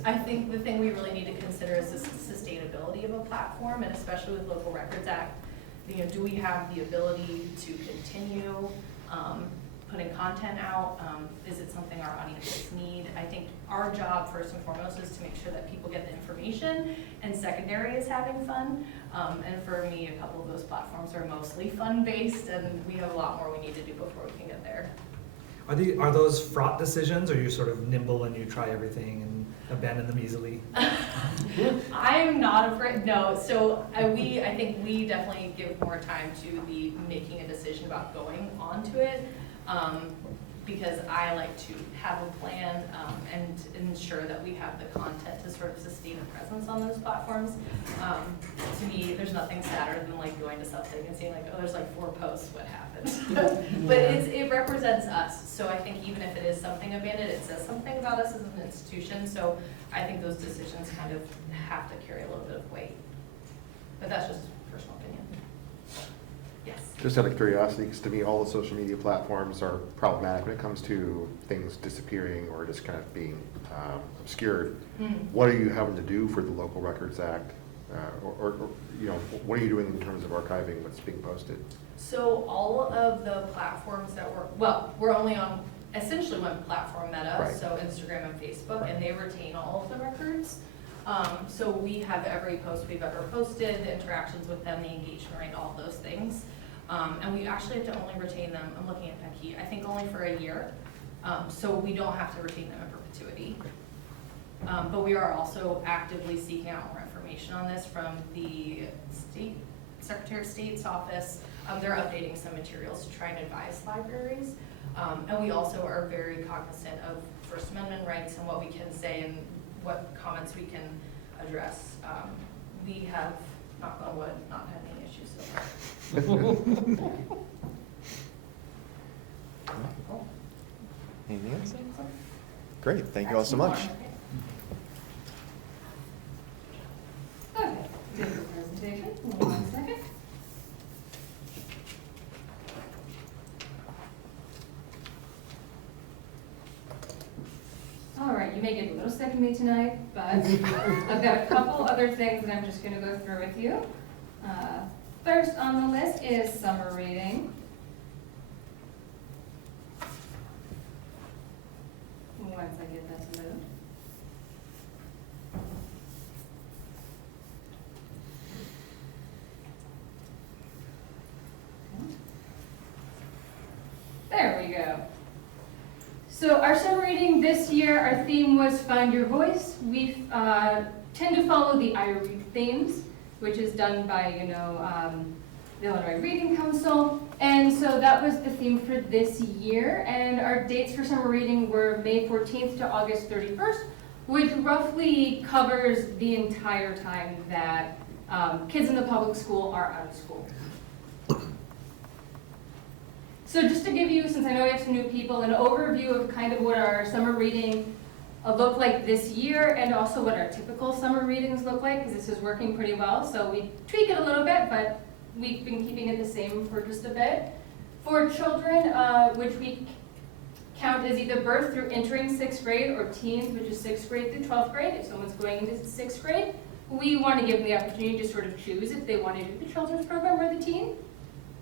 I think the thing we really need to consider is the sustainability of a platform, and especially with Local Records Act, do we have the ability to continue putting content out? Is it something our audiences need? I think our job first and foremost is to make sure that people get the information, and secondary is having fun. And for me, a couple of those platforms are mostly fun-based, and we have a lot more we need to do before we can get there. Are those fraught decisions, or are you sort of nimble and you try everything and abandon them easily? I'm not afraid, no, so I think we definitely give more time to the making a decision about going onto it, because I like to have a plan, and ensure that we have the content to sort of sustain a presence on those platforms. To me, there's nothing sadder than like going to something and seeing like, oh, there's like 4 posts, what happened? But it represents us, so I think even if it is something abandoned, it says something about us as an institution, so I think those decisions kind of have to carry a little bit of weight. But that's just personal opinion. Yes. Just out of curiosity, because to me, all the social media platforms are problematic when it comes to things disappearing or just kind of being obscured. What are you having to do for the Local Records Act? Or you know, what are you doing in terms of archiving what's being posted? So all of the platforms that we're only on essentially one platform, Meta, Right. so Instagram and Facebook, Right. and they retain all of the records. So we have every post we've ever posted, the interactions with them, the engagement rate, all of those things. And we actually have to only retain them, I'm looking at Becky, I think only for a year. So we don't have to retain them in perpetuity. But we are also actively seeking out more information on this from the Secretary of State's office. They're updating some materials to try and advise libraries. And we also are very cognizant of First Amendment rights and what we can say and what comments we can address. We have, knock on wood, not had any issues so far. Anything else? Great, thank you all so much. Okay, do the presentation, 1 second. All right, you may get a little sick of me tonight, but I've got a couple other things that I'm just gonna go through with you. First on the list is summer reading. Once I get that to load. There we go. So our summer reading this year, our theme was Find Your Voice. We tend to follow the I Read themes, which is done by, the Illinois Reading Council. And so that was the theme for this year. And our dates for summer reading were May 14th to August 31st, which roughly covers the entire time that kids in the public school are out of school. So just to give you, since I know we have some new people, an overview of kind of what our summer reading looked like this year, and also what our typical summer readings look like, because this is working pretty well. So we tweak it a little bit, but we've been keeping it the same for just a bit. For children, which we count as either birth through entering 6th grade, or teens, which is 6th grade through 12th grade, if someone's going into 6th grade, we want to give them the opportunity to sort of choose if they want to do the children's program or the teen.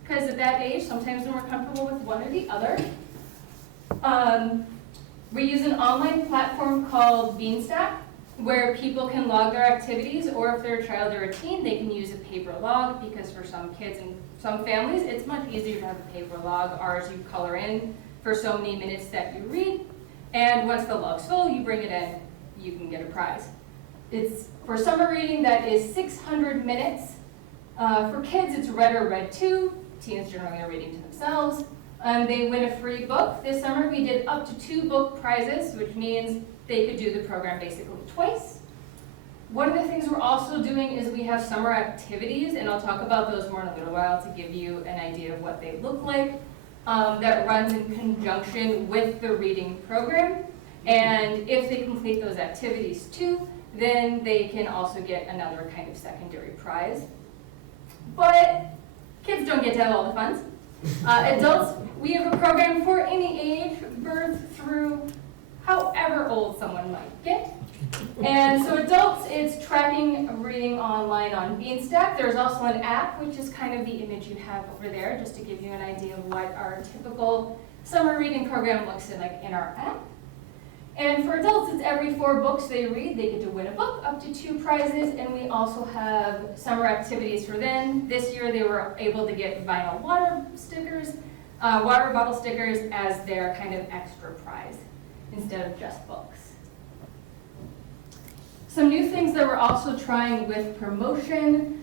Because at that age, sometimes they're more comfortable with one or the other. We use an online platform called Beanstack, where people can log their activities, or if they're a child or a teen, they can use a paper log, because for some kids and some families, it's much easier to have a paper log. Ours, you color in for so many minutes that you read, and once the log's full, you bring it in, you can get a prize. It's for summer reading, that is 600 minutes. For kids, it's read or read to. Teens generally are reading to themselves. They win a free book. This summer we did up to 2 book prizes, which means they could do the program basically twice. One of the things we're also doing is we have summer activities, and I'll talk about those more in a little while to give you an idea of what they look like, that runs in conjunction with the reading program. And if they complete those activities too, then they can also get another kind of secondary prize. But kids don't get to have all the funds. Adults, we have a program for any age, birth through however old someone might get. And so adults, it's tracking reading online on Beanstack. There's also an app, which is kind of the image you have over there, just to give you an idea of what our typical summer reading program looks like in our app. And for adults, it's every 4 books they read, they get to win a book, up to 2 prizes, and we also have summer activities for them. This year they were able to get vinyl water stickers, water bottle stickers as their kind of extra prize instead of just books. Some new things that we're also trying with promotion.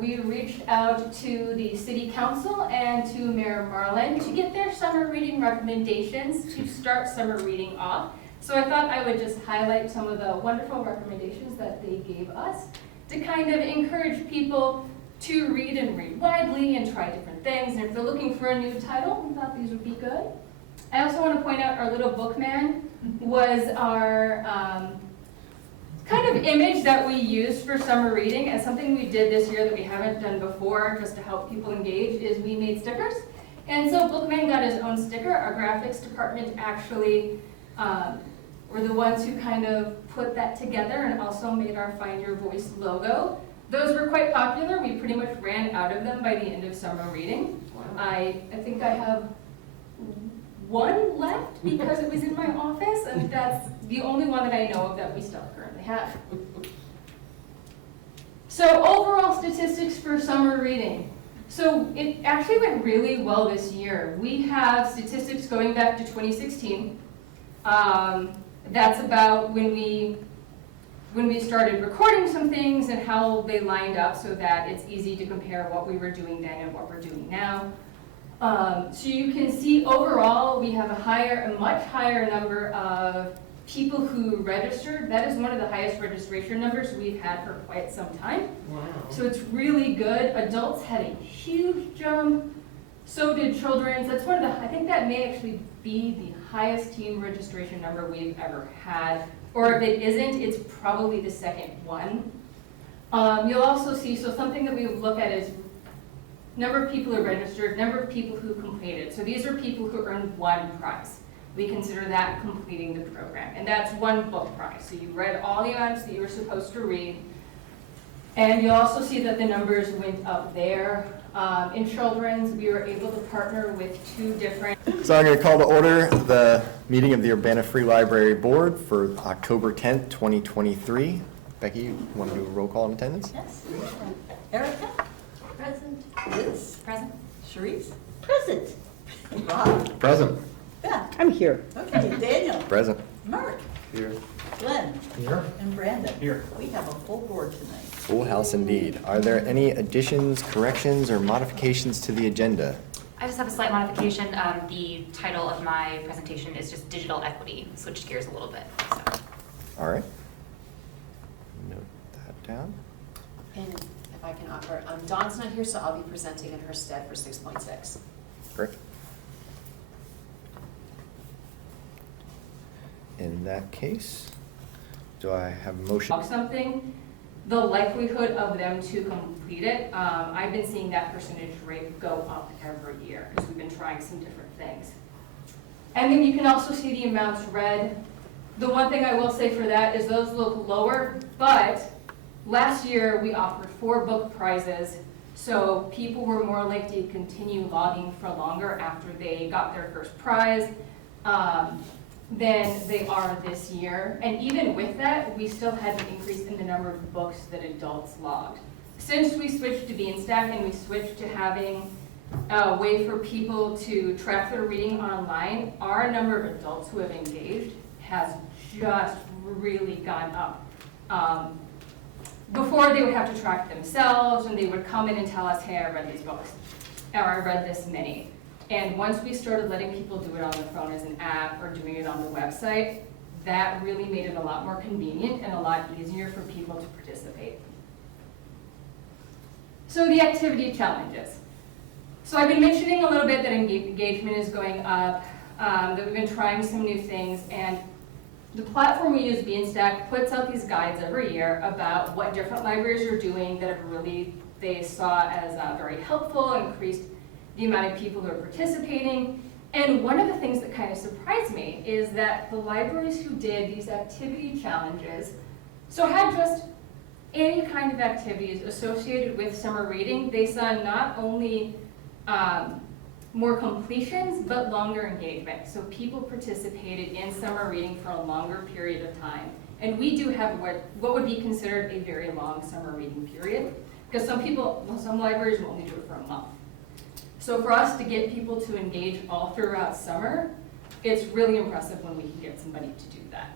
We reached out to the City Council and to Mayor Marlin to get their summer reading recommendations to start summer reading off. So I thought I would just highlight some of the wonderful recommendations that they gave us to kind of encourage people to read and read widely and try different things. And if they're looking for a new title, I thought these would be good. I also want to point out our little bookman was our kind of image that we used for summer reading, and something we did this year that we haven't done before just to help people engage is we made stickers. And so Bookman got his own sticker. Our graphics department actually were the ones who kind of put that together and also made our Find Your Voice logo. Those were quite popular. We pretty much ran out of them by the end of summer reading. Wow. I think I have 1 left because it was in my office, and that's the only one that I know of that we still currently have. So overall statistics for summer reading. So it actually went really well this year. We have statistics going back to 2016. That's about when we started recording some things and how they lined up so that it's easy to compare what we were doing then and what we're doing now. So you can see overall we have a much higher number of people who registered. That is one of the highest registration numbers we've had for quite some time. Wow. So it's really good. Adults had a huge jump. So did children's. That's one of the, I think that may actually be the highest teen registration number we've ever had. Or if it isn't, it's probably the second one. You'll also see, so something that we look at is number of people who registered, number of people who completed. So these are people who earned 1 prize. We consider that completing the program. And that's 1 book prize. So you read all the amounts that you were supposed to read. And you'll also see that the numbers went up there. In children's, we were able to partner with 2 different. So I'm going to call to order the meeting of the Urbana Free Library Board for October 10th, 2023. Becky, you want to do a roll call on attendance? Yes. Erica? Present. Liz? Present? Sharice? Present. Rob? Present. Beth? I'm here. Okay, Daniel? Present. Mark? Here. Glenn? Here. And Brandon? Here. We have a full board tonight. Full house indeed. Are there any additions, corrections, or modifications to the agenda? I just have a slight modification. The title of my presentation is just digital equity. Switched gears a little bit. So. All right. Note that down. And if I can offer, Dawn's not here, so I'll be presenting in her stead for 6.6. Great. In that case, do I have a motion? Something, the likelihood of them to complete it, I've been seeing that percentage rate go up every year because we've been trying some different things. And then you can also see the amounts read. The one thing I will say for that is those look lower, but last year we offered 4 book prizes, so people were more likely to continue logging for longer after they got their first prize than they are this year. And even with that, we still had an increase in the number of books that adults logged. Since we switched to Beanstack and we switched to having a way for people to track their reading online, our number of adults who have engaged has just really gone up. Before they would have to track themselves and they would come in and tell us, hey, I read these books, or I read this many. And once we started letting people do it on the phone as an app or doing it on the website, that really made it a lot more convenient and a lot easier for people to participate. So the activity challenges. So I've been mentioning a little bit that engagement is going up, that we've been trying some new things, and the platform we use, Beanstack, puts out these guides every year about what different libraries are doing that have really, they saw as very helpful, increased the amount of people who are participating. And one of the things that kind of surprised me is that the libraries who did these activity challenges, so had just any kind of activities associated with summer reading, they saw not only more completions, but longer engagement. So people participated in summer reading for a longer period of time. And we do have what would be considered a very long summer reading period, because some libraries will only do it for a month. So for us to get people to engage all throughout summer, it's really impressive when we can get somebody to do that.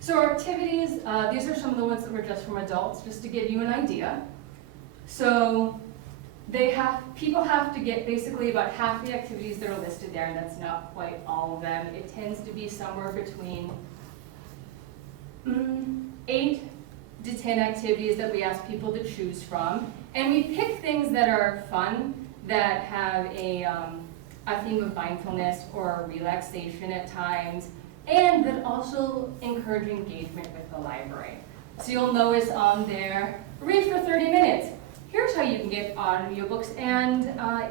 So our activities, these are some of the ones that were just from adults, just to give you an idea. So people have to get basically about half the activities that are listed there, and that's not quite all of them. It tends to be somewhere between 8 to 10 activities that we ask people to choose from. And we pick things that are fun, that have a theme of mindfulness or relaxation at times, and that also encourage engagement with the library. So you'll notice on there, read for 30 minutes. Here's how you can get audiobooks and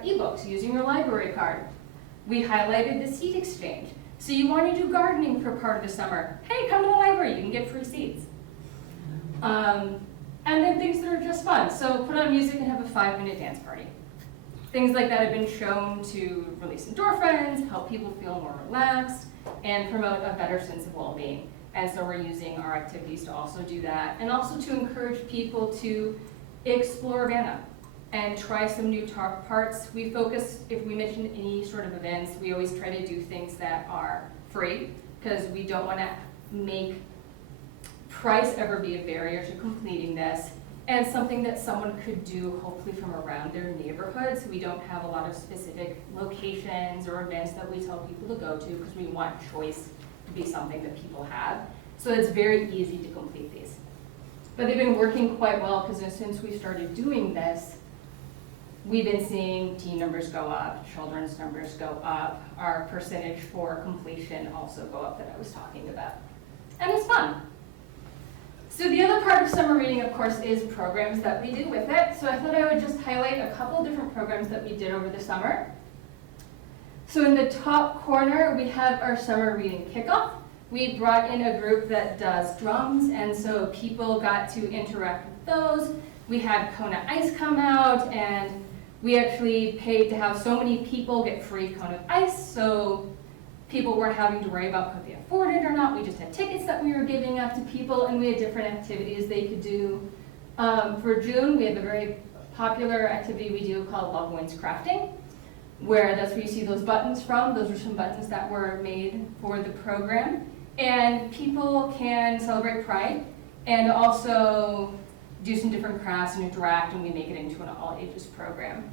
ebooks using your library card. We highlighted the seat exchange. So you want to do gardening for part of the summer. Hey, come to the library, you can get free seats. And then things that are just fun. So put on music and have a 5-minute dance party. Things like that have been shown to release endorphins, help people feel more relaxed, and promote a better sense of well-being. And so we're using our activities to also do that, and also to encourage people to explore Urbana and try some new parts. We focus, if we mention any sort of events, we always try to do things that are free, because we don't want to make price ever be a barrier to completing this, and something that someone could do hopefully from around their neighborhood. So we don't have a lot of specific locations or events that we tell people to go to, because we want choice to be something that people have. So it's very easy to complete these. But they've been working quite well, because since we started doing this, we've been seeing teen numbers go up, children's numbers go up, our percentage for completion also go up that I was talking about. And it's fun. So the other part of summer reading, of course, is programs that we do with it. So I thought I would just highlight a couple different programs that we did over the summer. So in the top corner, we have our summer reading kickoff. We brought in a group that does drums, and so people got to interact with those. We had Kona Ice come out, and we actually paid to have so many people get free Kona Ice, so people weren't having to worry about could they afford it or not. We just had tickets that we were giving out to people, and we had different activities they could do. For June, we have a very popular activity we do called Love Wins Crafting, where that's where you see those buttons from. Those are some buttons that were made for the program. And people can celebrate Pride and also do some different crafts and interact, and we make it into an all-ages program.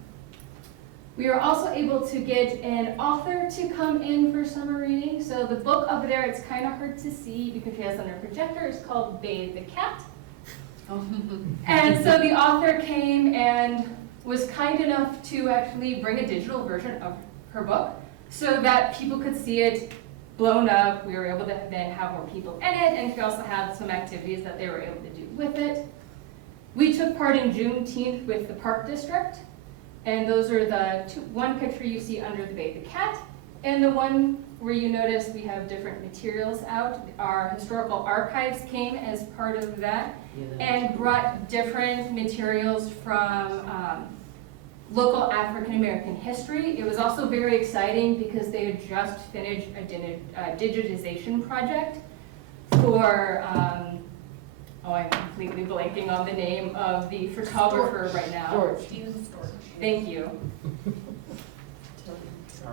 We were also able to get an author to come in for summer reading. So the book up there, it's kind of hard to see because she has on her projector, is called Bathe the Cat. And so the author came and was kind enough to actually bring a digital version of her book so that people could see it blown up. We were able to then have more people in it, and she also had some activities that they were able to do with it. We took part in Juneteenth with the Park District, and those are the one picture you see under the Bathe the Cat, and the one where you notice we have different materials out. Our historical archives came as part of that and brought different materials from local African American history. It was also very exciting because they had just finished a digitization project for, I'm completely blanking on the name of the photographer right now. Thank you.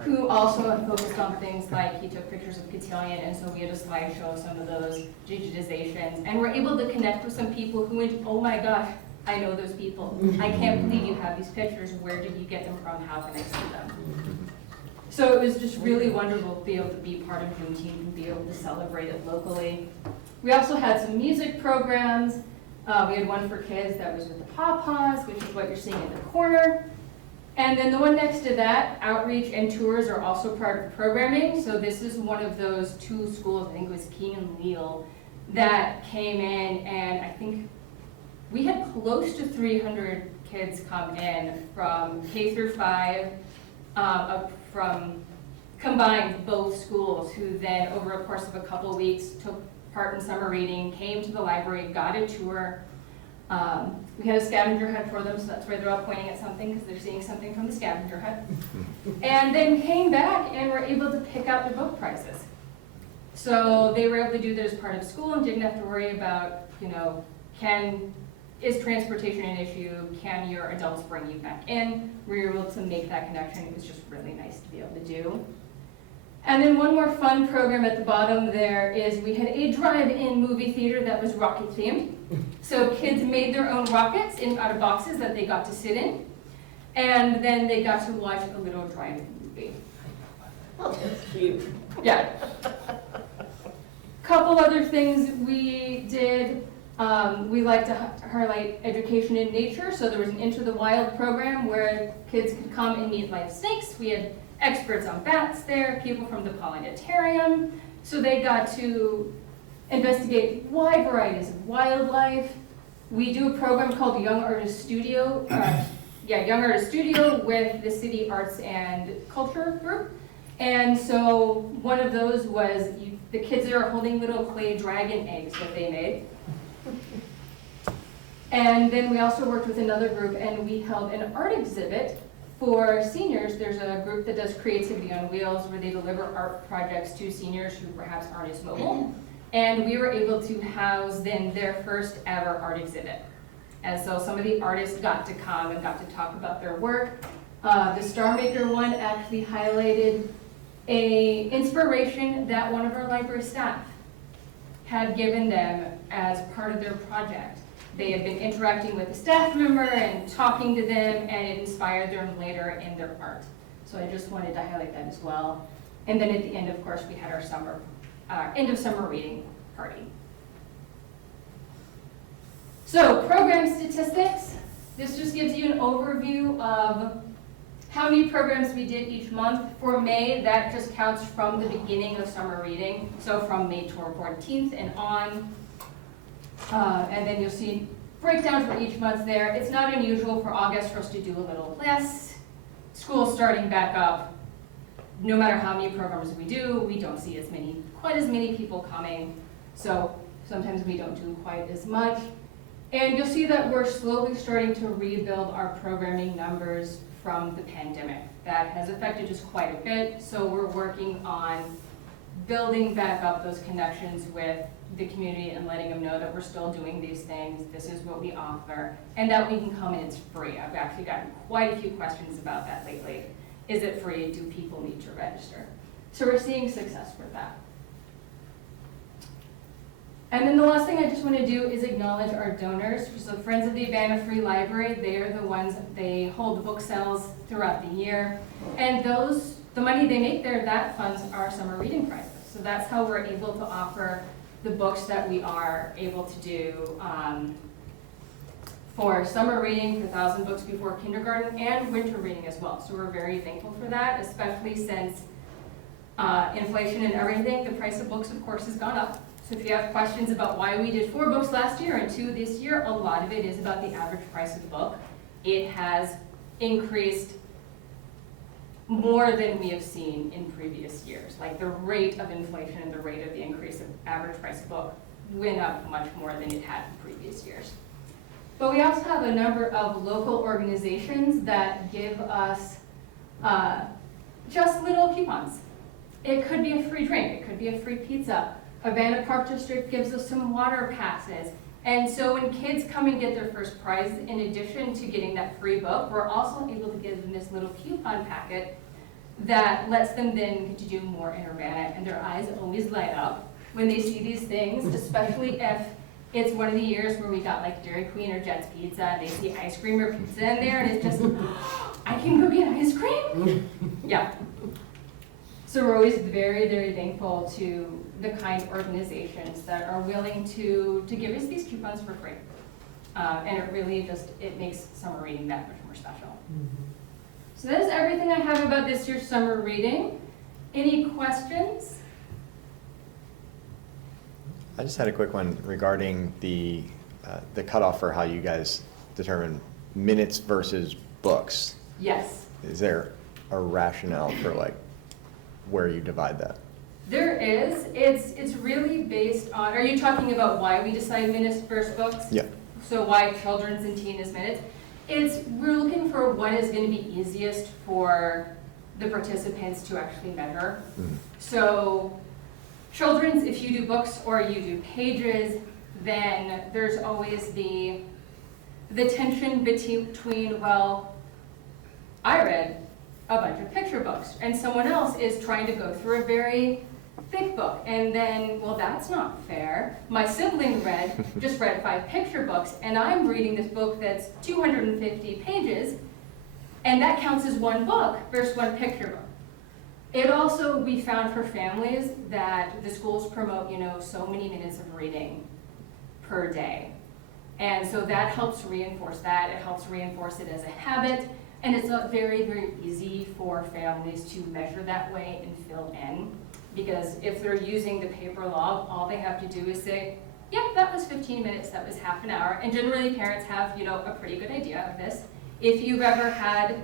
Who also focused on things like he took pictures of Cotillion, and so we had a slideshow of some of those digitizations. And we're able to connect with some people who went, oh my gosh, I know those people. I can't believe you have these pictures. Where did you get them from? How can I see them? So it was just really wonderful to be able to be part of Juneteenth and be able to celebrate it locally. We also had some music programs. We had one for kids that was with the Pawpaws, which is what you're seeing in the corner. And then the one next to that, outreach and tours are also part of programming. So this is one of those two schools, I think it was King and Leal, that came in, and I think we had close to 300 kids come in from K through 5, from combined both schools, who then over a course of a couple of weeks took part in summer reading, came to the library, got a tour. We had a scavenger hunt for them, so that's why they're all pointing at something, because they're seeing something from the scavenger hunt. And then came back and were able to pick out their book prizes. So they were able to do that as part of school and didn't have to worry about, is transportation an issue? Can your adults bring you back in? We were able to make that connection. It was just really nice to be able to do. And then one more fun program at the bottom there is we had a drive-in movie theater that was rocket themed. So kids made their own rockets out of boxes that they got to sit in. And then they got to watch a little drive-in movie. Oh, that's cute. Yeah. Couple other things we did. We like to highlight education in nature. So there was an Into the Wild program where kids could come and meet live snakes. We had experts on bats there, people from the Planetarium. So they got to investigate wide varieties of wildlife. We do a program called Young Artist Studio. Young Artist Studio with the City Arts and Culture Group. And so one of those was the kids there are holding little clay dragon eggs that they made. And then we also worked with another group and we held an art exhibit for seniors. There's a group that does Creativity on Wheels where they deliver art projects to seniors who perhaps aren't as mobile. And we were able to house then their first ever art exhibit. And so some of the artists got to come and got to talk about their work. The Star Maker one actually highlighted an inspiration that one of our library staff had given them as part of their project. They had been interacting with a staff member and talking to them, and it inspired them later in their art. So I just wanted to highlight that as well. And then at the end, of course, we had our end of summer reading party. So program statistics. This just gives you an overview of how many programs we did each month. For May, that just counts from the beginning of summer reading, so from May 14th and on. And then you'll see breakdowns for each month there. It's not unusual for August for us to do a little less. School's starting back up. No matter how many programs we do, we don't see quite as many people coming. So sometimes we don't do quite as much. And you'll see that we're slowly starting to rebuild our programming numbers from the pandemic. That has affected us quite a bit, so we're working on building back up those connections with the community and letting them know that we're still doing these things, this is what we offer, and that we can come and it's free. I've actually gotten quite a few questions about that lately. Is it free? Do people need to register? So we're seeing success with that. And then the last thing I just want to do is acknowledge our donors. So Friends of the Urbana Free Library, they are the ones, they hold the book sales throughout the year. And the money they make there, that funds our summer reading prizes. So that's how we're able to offer the books that we are able to do for summer reading, for 1,000 books before kindergarten, and winter reading as well. So we're very thankful for that, especially since inflation and everything, the price of books, of course, has gone up. So if you have questions about why we did 4 books last year and 2 this year, a lot of it is about the average price of the book. It has increased more than we have seen in previous years. Like the rate of inflation and the rate of the increase of average price of book went up much more than it had in previous years. But we also have a number of local organizations that give us just little coupons. It could be a free drink, it could be a free pizza. Urbana Park District gives us some water passes. And so when kids come and get their first prize, in addition to getting that free book, we're also able to give them this little coupon packet that lets them then get to do more in Urbana, and their eyes always light up when they see these things, especially if it's one of the years where we got like Dairy Queen or Jet's Pizza, and they see ice cream or pizza in there, and it's just, I can go get ice cream? Yeah. So we're always very, very thankful to the kind organizations that are willing to give us these coupons for free. And it really just, it makes summer reading that much more special. So that is everything I have about this year's summer reading. Any questions? I just had a quick one regarding the cutoff for how you guys determine minutes versus books. Yes. Is there a rationale for like where you divide that? There is. It's really based on, are you talking about why we decide minutes versus books? Yeah. So why children's and teenage minutes? We're looking for what is going to be easiest for the participants to actually measure. So children's, if you do books or you do pages, then there's always the tension between, well, I read a bunch of picture books, and someone else is trying to go through a very thick book, and then, well, that's not fair. My sibling just read 5 picture books, and I'm reading this book that's 250 pages, and that counts as one book versus one picture book. It also, we found for families that the schools promote, so many minutes of reading per day. And so that helps reinforce that. It helps reinforce it as a habit. And it's not very, very easy for families to measure that way and fill in. Because if they're using the paper log, all they have to do is say, yep, that was 15 minutes, that was half an hour. And generally parents have, a pretty good idea of this. If you've ever had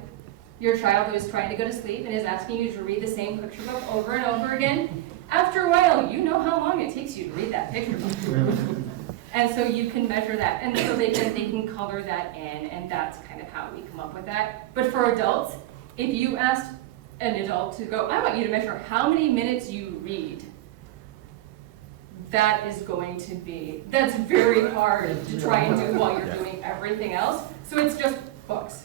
your child who is trying to go to sleep and is asking you to read the same picture book over and over again, after a while, you know how long it takes you to read that picture book. And so you can measure that, and so they can color that in, and that's kind of how we come up with that. But for adults, if you asked an adult to go, I want you to measure how many minutes you read, that's very hard to try and do while you're doing everything else. So it's just books.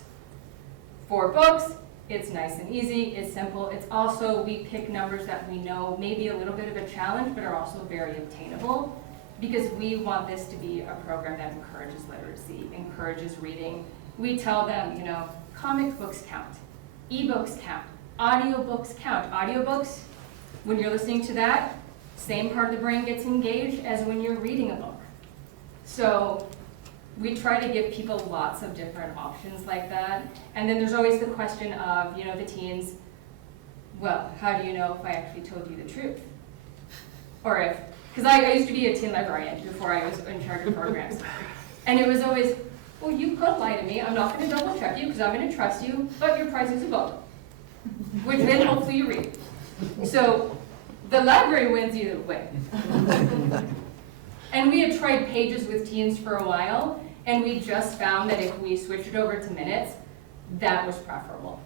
For books, it's nice and easy, it's simple. It's also, we pick numbers that we know may be a little bit of a challenge, but are also very obtainable, because we want this to be a program that encourages literacy, encourages reading. We tell them, comic books count, ebooks count, audiobooks count. Audiobooks, when you're listening to that, same part of the brain gets engaged as when you're reading a book. So we try to give people lots of different options like that. And then there's always the question of, the teens, well, how do you know if I actually told you the truth? Or if, because I used to be a teen librarian before I was in charge of programs. And it was always, well, you could lie to me. I'm not going to double check you because I'm going to trust you, but your price is a book, which then hopefully you read. So the library wins either way. And we had tried pages with teens for a while, and we just found that if we switched it over to minutes, that was preferable.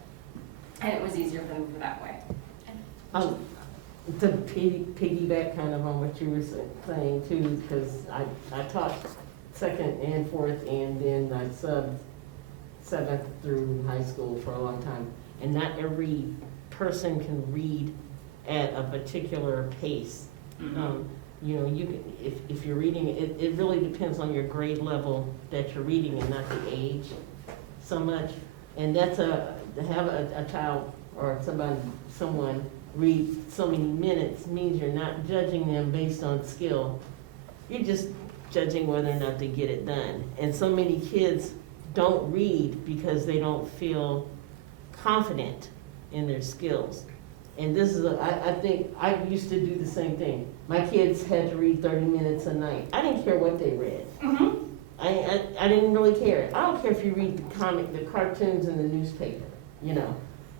And it was easier for them to go that way. To piggyback kind of on what you were saying too, because I taught 2nd and 4th, and then I subbed 7th through high school for a long time. And not every person can read at a particular pace. You can, if you're reading, it really depends on your grade level that you're reading and not the age so much. And that's to have a child or someone read so many minutes means you're not judging them based on skill. You're just judging whether or not they get it done. And so many kids don't read because they don't feel confident in their skills. And this is, I think, I used to do the same thing. My kids had to read 30 minutes a night. I didn't care what they read. I didn't really care. I don't care if you read the cartoons in the newspaper,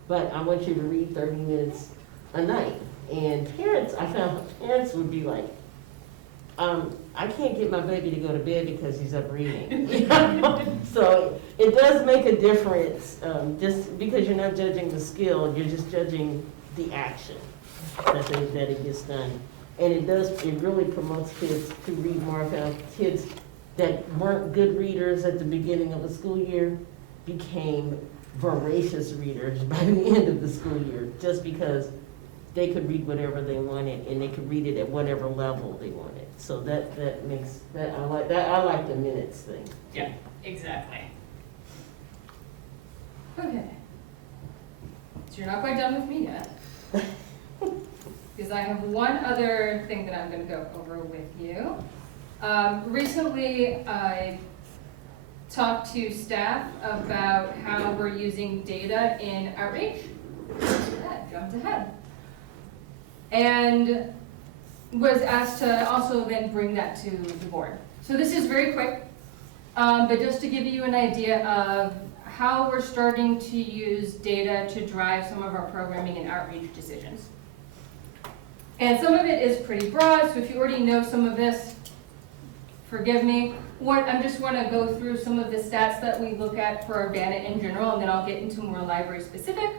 but I want you to read 30 minutes a night. And I found parents would be like, I can't get my baby to go to bed because he's up reading. So it does make a difference, just because you're not judging the skill, you're just judging the action that it gets done. And it really promotes kids to read more. About kids that weren't good readers at the beginning of the school year became voracious readers by the end of the school year, just because they could read whatever they wanted, and they could read it at whatever level they wanted. So that makes that I like the minutes thing. Yeah, exactly. Okay. So you're not quite done with me yet. Because I have one other thing that I'm going to go over with you. Recently, I talked to staff about how we're using data in outreach. Jumped ahead. And was asked to also then bring that to the board. So this is very quick, but just to give you an idea of how we're starting to use data to drive some of our programming and outreach decisions. And some of it is pretty broad, so if you already know some of this, forgive me. I just want to go through some of the stats that we look at for Urbana in general, and then I'll get into more library specific.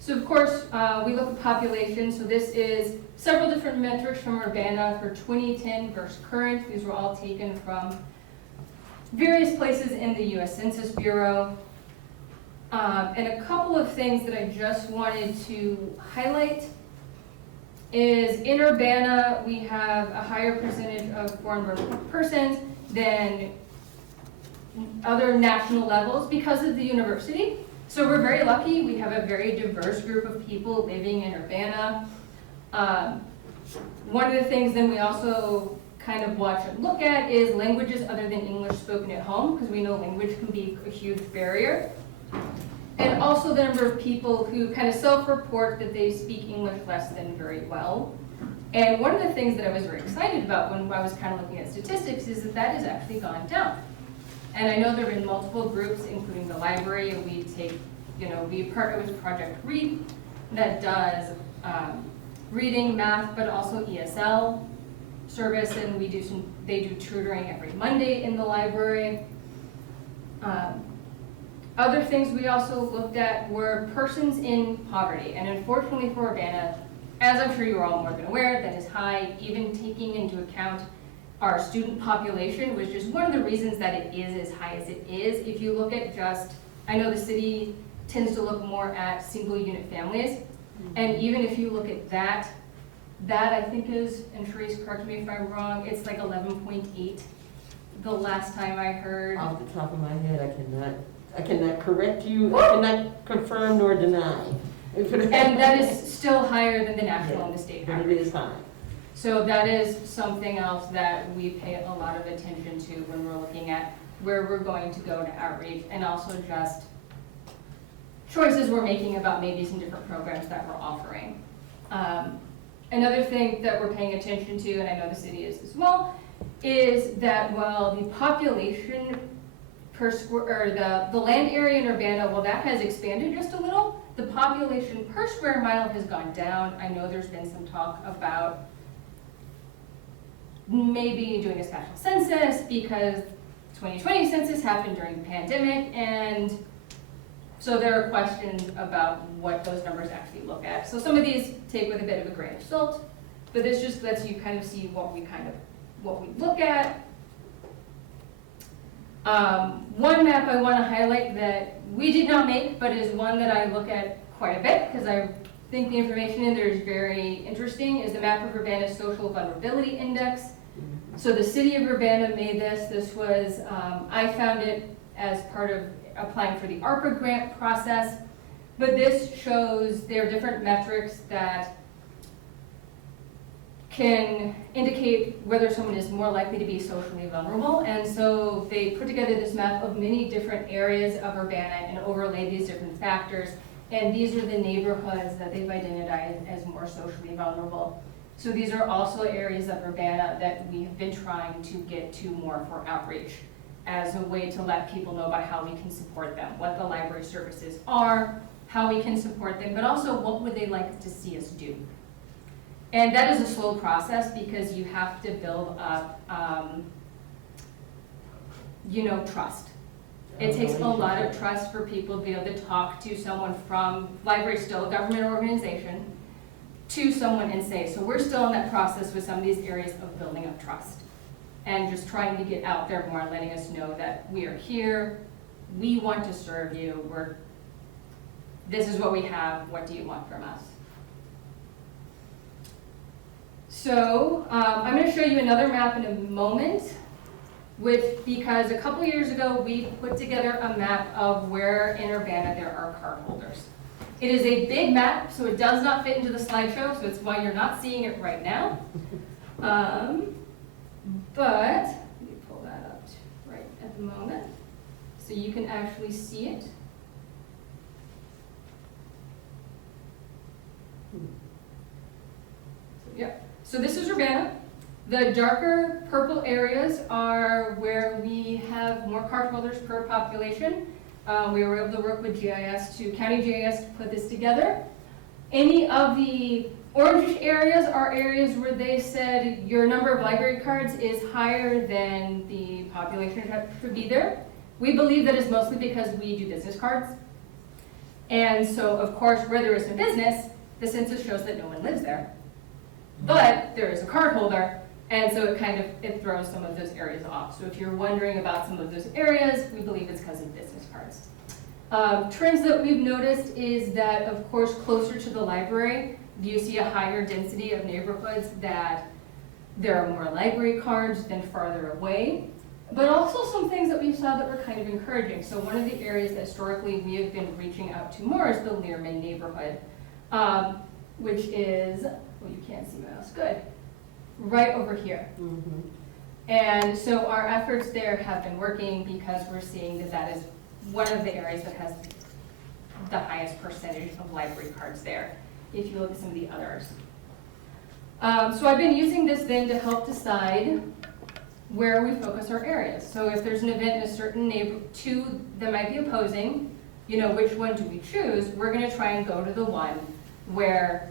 So of course, we look at population. So this is several different metrics from Urbana for 2010 versus current. These were all taken from various places in the US Census Bureau. And a couple of things that I just wanted to highlight is in Urbana, we have a higher percentage of foreign-born persons than other national levels because of the university. So we're very lucky. We have a very diverse group of people living in Urbana. One of the things then we also kind of watch and look at is languages other than English spoken at home, because we know language can be a huge barrier. And also the number of people who kind of self-report that they speak English less than very well. And one of the things that I was very excited about when I was kind of looking at statistics is that that has actually gone down. And I know there have been multiple groups, including the library, and we partner with Project Read that does reading, math, but also ESL service, and they do tutoring every Monday in the library. Other things we also looked at were persons in poverty, and unfortunately for Urbana, as I'm sure you're all more than aware, that is high, even taking into account our student population, which is one of the reasons that it is as high as it is. If you look at I know the city tends to look more at single unit families, and even if you look at that I think is, and Therese, correct me if I'm wrong, it's like 11.8 the last time I heard. Off the top of my head, I cannot correct you, I cannot confirm nor deny. And that is still higher than the national and the state But average. it is high. So that is something else that we pay a lot of attention to when we're looking at where we're going to go to outreach, and also just choices we're making about maybe some different programs that we're offering. Another thing that we're paying attention to, and I know the city is as well, is that while the population per square, or the land area in Urbana, well, that has expanded just a little, the population per square mile has gone down. I know there's been some talk about maybe doing a special census because 2020 census happened during the pandemic, and so there are questions about what those numbers actually look at. So some of these take with a bit of a grain of salt, but this just lets you kind of see what we look at. One map I want to highlight that we did not make, but is one that I look at quite a bit because I think the information in there is very interesting, is the map of Urbana's Social Vulnerability Index. So the city of Urbana made this. This was, I found it as part of applying for the ARPA grant process, but this shows there are different metrics that can indicate whether someone is more likely to be socially vulnerable. And so they put together this map of many different areas of Urbana and overlay these different factors. And these are the neighborhoods that they've identified as more socially vulnerable. So these are also areas of Urbana that we have been trying to get to more for outreach as a way to let people know about how we can support them, what the library services are, how we can support them, but also what would they like to see us do. And that is a slow process because you have to build up, trust. It takes a lot of trust for people to be able to talk to someone from, library is still a government organization, to someone and say, so we're still in that process with some of these areas of building up trust. And just trying to get out there more and letting us know that we are here, we want to serve you, this is what we have, what do you want from us? So I'm going to show you another map in a moment, because a couple years ago we put together a map of where in Urbana there are cardholders. It is a big map, so it does not fit into the slideshow, so it's why you're not seeing it right now. But let me pull that up right at the moment so you can actually see it. So this is Urbana. The darker purple areas are where we have more cardholders per population. We were able to work with GIS, county GIS, to put this together. Any of the Orange areas are areas where they said your number of library cards is higher than the population that should be there. We believe that is mostly because we do business cards. And so, of course, where there is no business, the census shows that no one lives there. But there is a card holder, and so it throws some of those areas off. So if you're wondering about some of those areas, we believe it's because of business cards. Trends that we've noticed is that, of course, closer to the library, you see a higher density of neighborhoods that there are more library cards than farther away. But also some things that we saw that were kind of encouraging. So one of the areas that historically we have been reaching out to more is the Learman neighborhood, which is, well, you can't see my mouse, good, right over here. Mm-hmm. And so our efforts there have been working because we're seeing that that is one of the areas that has the highest percentage of library cards there, if you look at some of the others. So I've been using this then to help decide where we focus our areas. So if there's an event in a certain two that might be opposing, which one do we choose? We're gonna try and go to the one where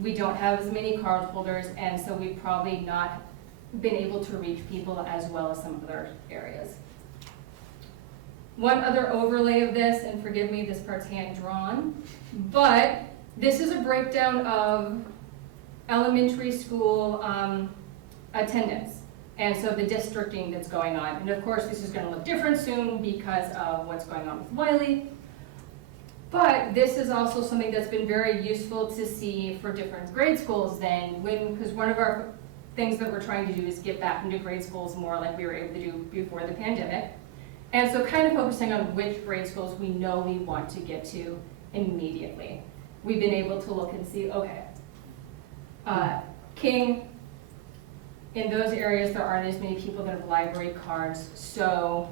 we don't have as many card holders, and so we've probably not been able to reach people as well as some other areas. One other overlay of this, and forgive me, this part's hand-drawn, but this is a breakdown of elementary school attendance, and so the districting that's going on. And of course, this is going to look different soon because of what's going on with Wiley. But this is also something that's been very useful to see for different grade schools then, because one of our things that we're trying to do is get back into grade schools more like we were able to do before the pandemic. And so kind of focusing on which grade schools we know we want to get to immediately. We've been able to look and see, okay, King, in those areas there aren't as many people that have library cards, so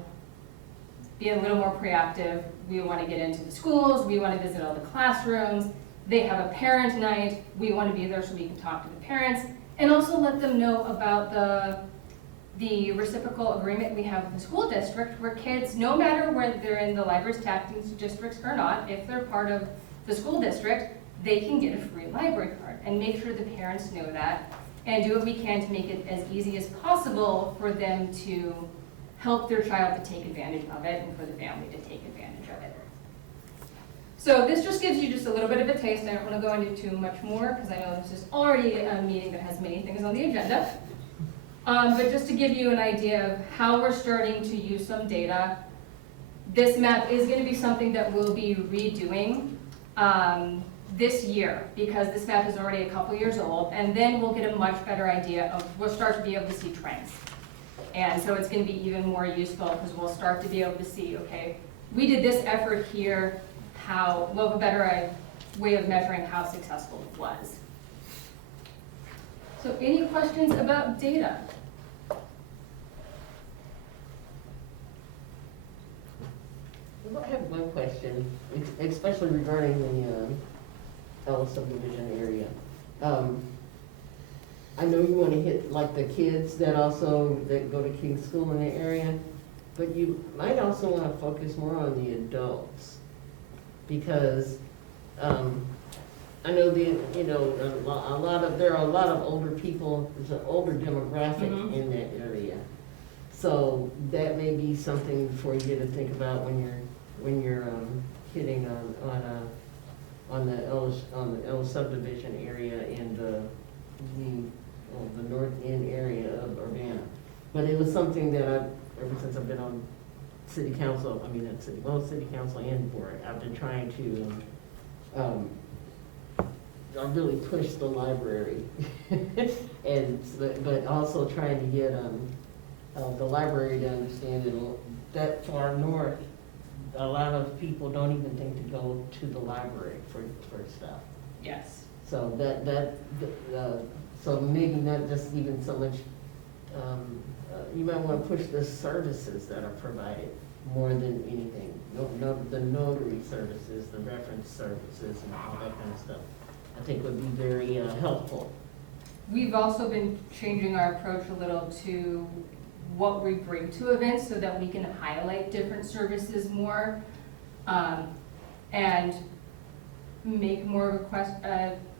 be a little more proactive. We want to get into the schools, we want to visit all the classrooms, they have a parent night, we want to be there so we can talk to the parents, and also let them know about the reciprocal agreement we have with the school district, where kids, no matter whether they're in the library's taxing districts or not, if they're part of the school district, they can get a free library card, and make sure the parents know that, and do what we can to make it as easy as possible for them to help their child to take advantage of it, and for the family to take advantage of it. So this just gives you just a little bit of a taste. I don't want to go into too much more, because I know this is already a meeting that has many things on the agenda. But just to give you an idea of how we're starting to use some data, this map is going to be something that we'll be redoing this year, because this map is already a couple years old, and then we'll get a much better idea of, we'll start to be able to see trends. And so it's going to be even more useful, because we'll start to be able to see, okay, we did this effort here, we'll have a better way of measuring how successful it was. So any questions about data? Well, I have one question, especially regarding the Ellis subdivision area. I know you want to hit like the kids that go to King School in the area, but you might also want to focus more on the adults, because I know there are a lot of older people. There's an older demographic in that area, so that may be something for you to think about when you're hitting on the Ellis subdivision area and the north end area of Urbana. But it was something that ever since I've been on city council, city council and board, I've been trying to I really push the library, but also trying to get the library to understand that far north, a lot of people don't even think to go to the library for stuff. Yes. So so maybe not just even so much. You might want to push the services that are provided more than anything. The notary services, the reference services, and all that kind of stuff, I think would be very helpful. We've also been changing our approach a little to what we bring to events so that we can highlight different services more, and make more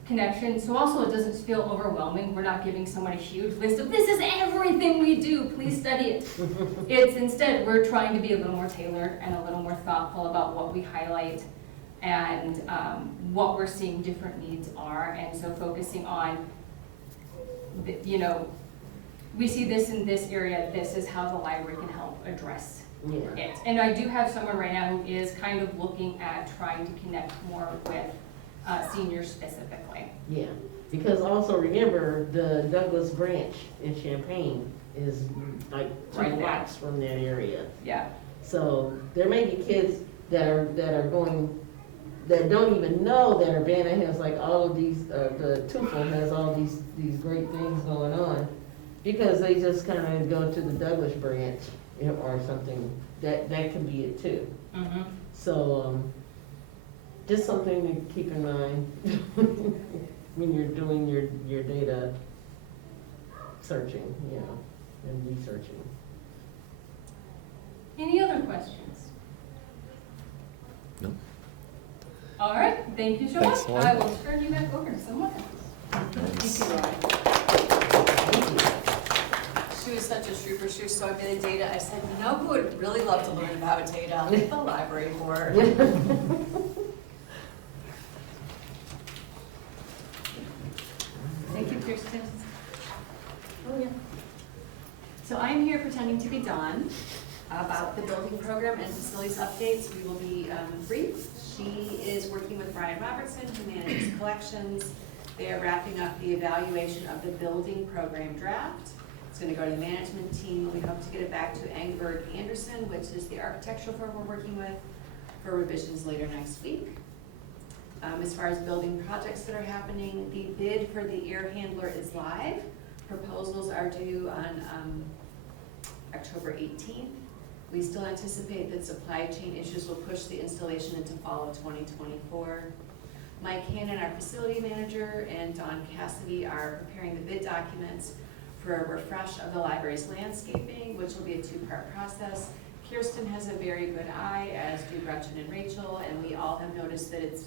connection, so also it doesn't feel overwhelming. We're not giving someone a huge list of, this is everything we do, please study it. It's instead, we're trying to be a little more tailored and a little more thoughtful about what we highlight and what we're seeing different needs are. And so focusing on, we see this in this area, this is how the library can help address it. And I do have someone right now who is kind of looking at trying to connect more with seniors specifically. Yeah, because also remember, the Douglas branch in Champaign is like 2 Right there. blocks from that area. Yeah. So there may be kids that are going, that don't even know that Urbana has like all of these, the TUFL has all these great things going on, because they just kind of go to the Douglas branch, or something. That can be it too. Mm-hmm. So, just something to keep in mind when you're doing your data searching, and researching. Any other questions? No. All right, thank you so Thanks, much. Lauren. I will turn you back over to someone else. She was such a trooper. She was so good at data. I said, you know who would really love to learn about data? The library board. Thank you, Kirsten. Oh, yeah. So I'm here pretending to be Dawn about the building program and facilities updates. We will be brief. She is working with Brian Robertson, who manages collections. They are wrapping up the evaluation of the building program draft. It's going to go to the management team. We hope to get it back to Engberg Anderson, which is the architectural firm we're working with, for revisions later next week. As far as building projects that are happening, the bid for the air handler is live. Proposals are due on October 18th. We still anticipate that supply chain issues will push the installation into fall of 2024. Mike Hannon, our facility manager, and Don Cassidy are preparing the bid documents for a refresh of the library's landscaping, which will be a 2-part process. Kirsten has a very good eye, as do Gretchen and Rachel, and we all have noticed that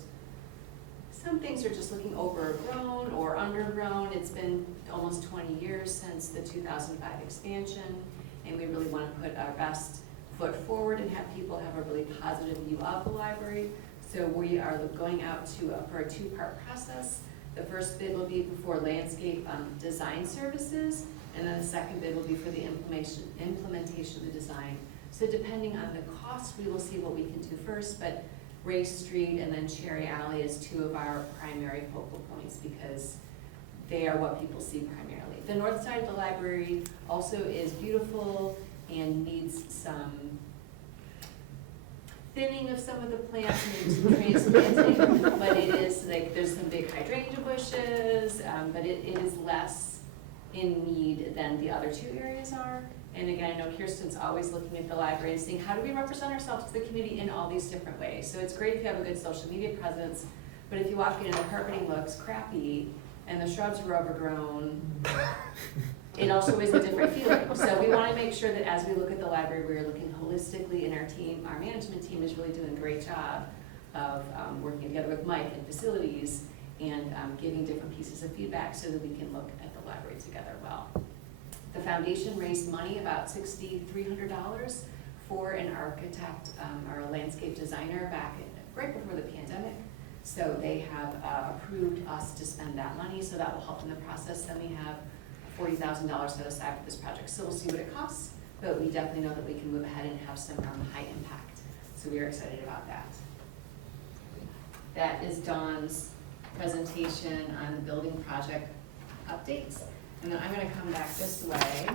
some things are just looking overgrown or undergrown. It's been almost 20 years since the 2005 expansion, and we really want to put our best foot forward and have people have a really positive view of the library. So we are going out for a 2-part process. The first bid will be for landscape design services, and then the second bid will be for the implementation of the design. So depending on the cost, we will see what we can do first, but Race Street and then Cherry Alley is 2 of our primary focal points because they are what people see primarily. The north side of the library also is beautiful and needs some thinning of some of the plants, maybe some transplanting, but it is like there's some big hydrangea bushes, but it is less in need than the other 2 areas are. And again, I know Kirsten's always looking at the library and seeing how do we represent ourselves to the community in all these different ways. So it's great if you have a good social media presence, but if you walk in and the carpeting looks crappy and the shrubs are overgrown, it also is a different feeling. So we want to make sure that as we look at the library, we're looking holistically, and our management team is really doing a great job of working together with Mike and facilities and giving different pieces of feedback so that we can look at the library together well. The foundation raised money, about $6,300, for an architect or a landscape designer right before the pandemic. So they have approved us to spend that money, so that will help in the process. Then we have $40,000 set aside for this project. So we'll see what it costs, but we definitely know that we can move ahead and have some high impact. So we are excited about that. That is Dawn's presentation on the building project updates. And then I'm going to come back this way.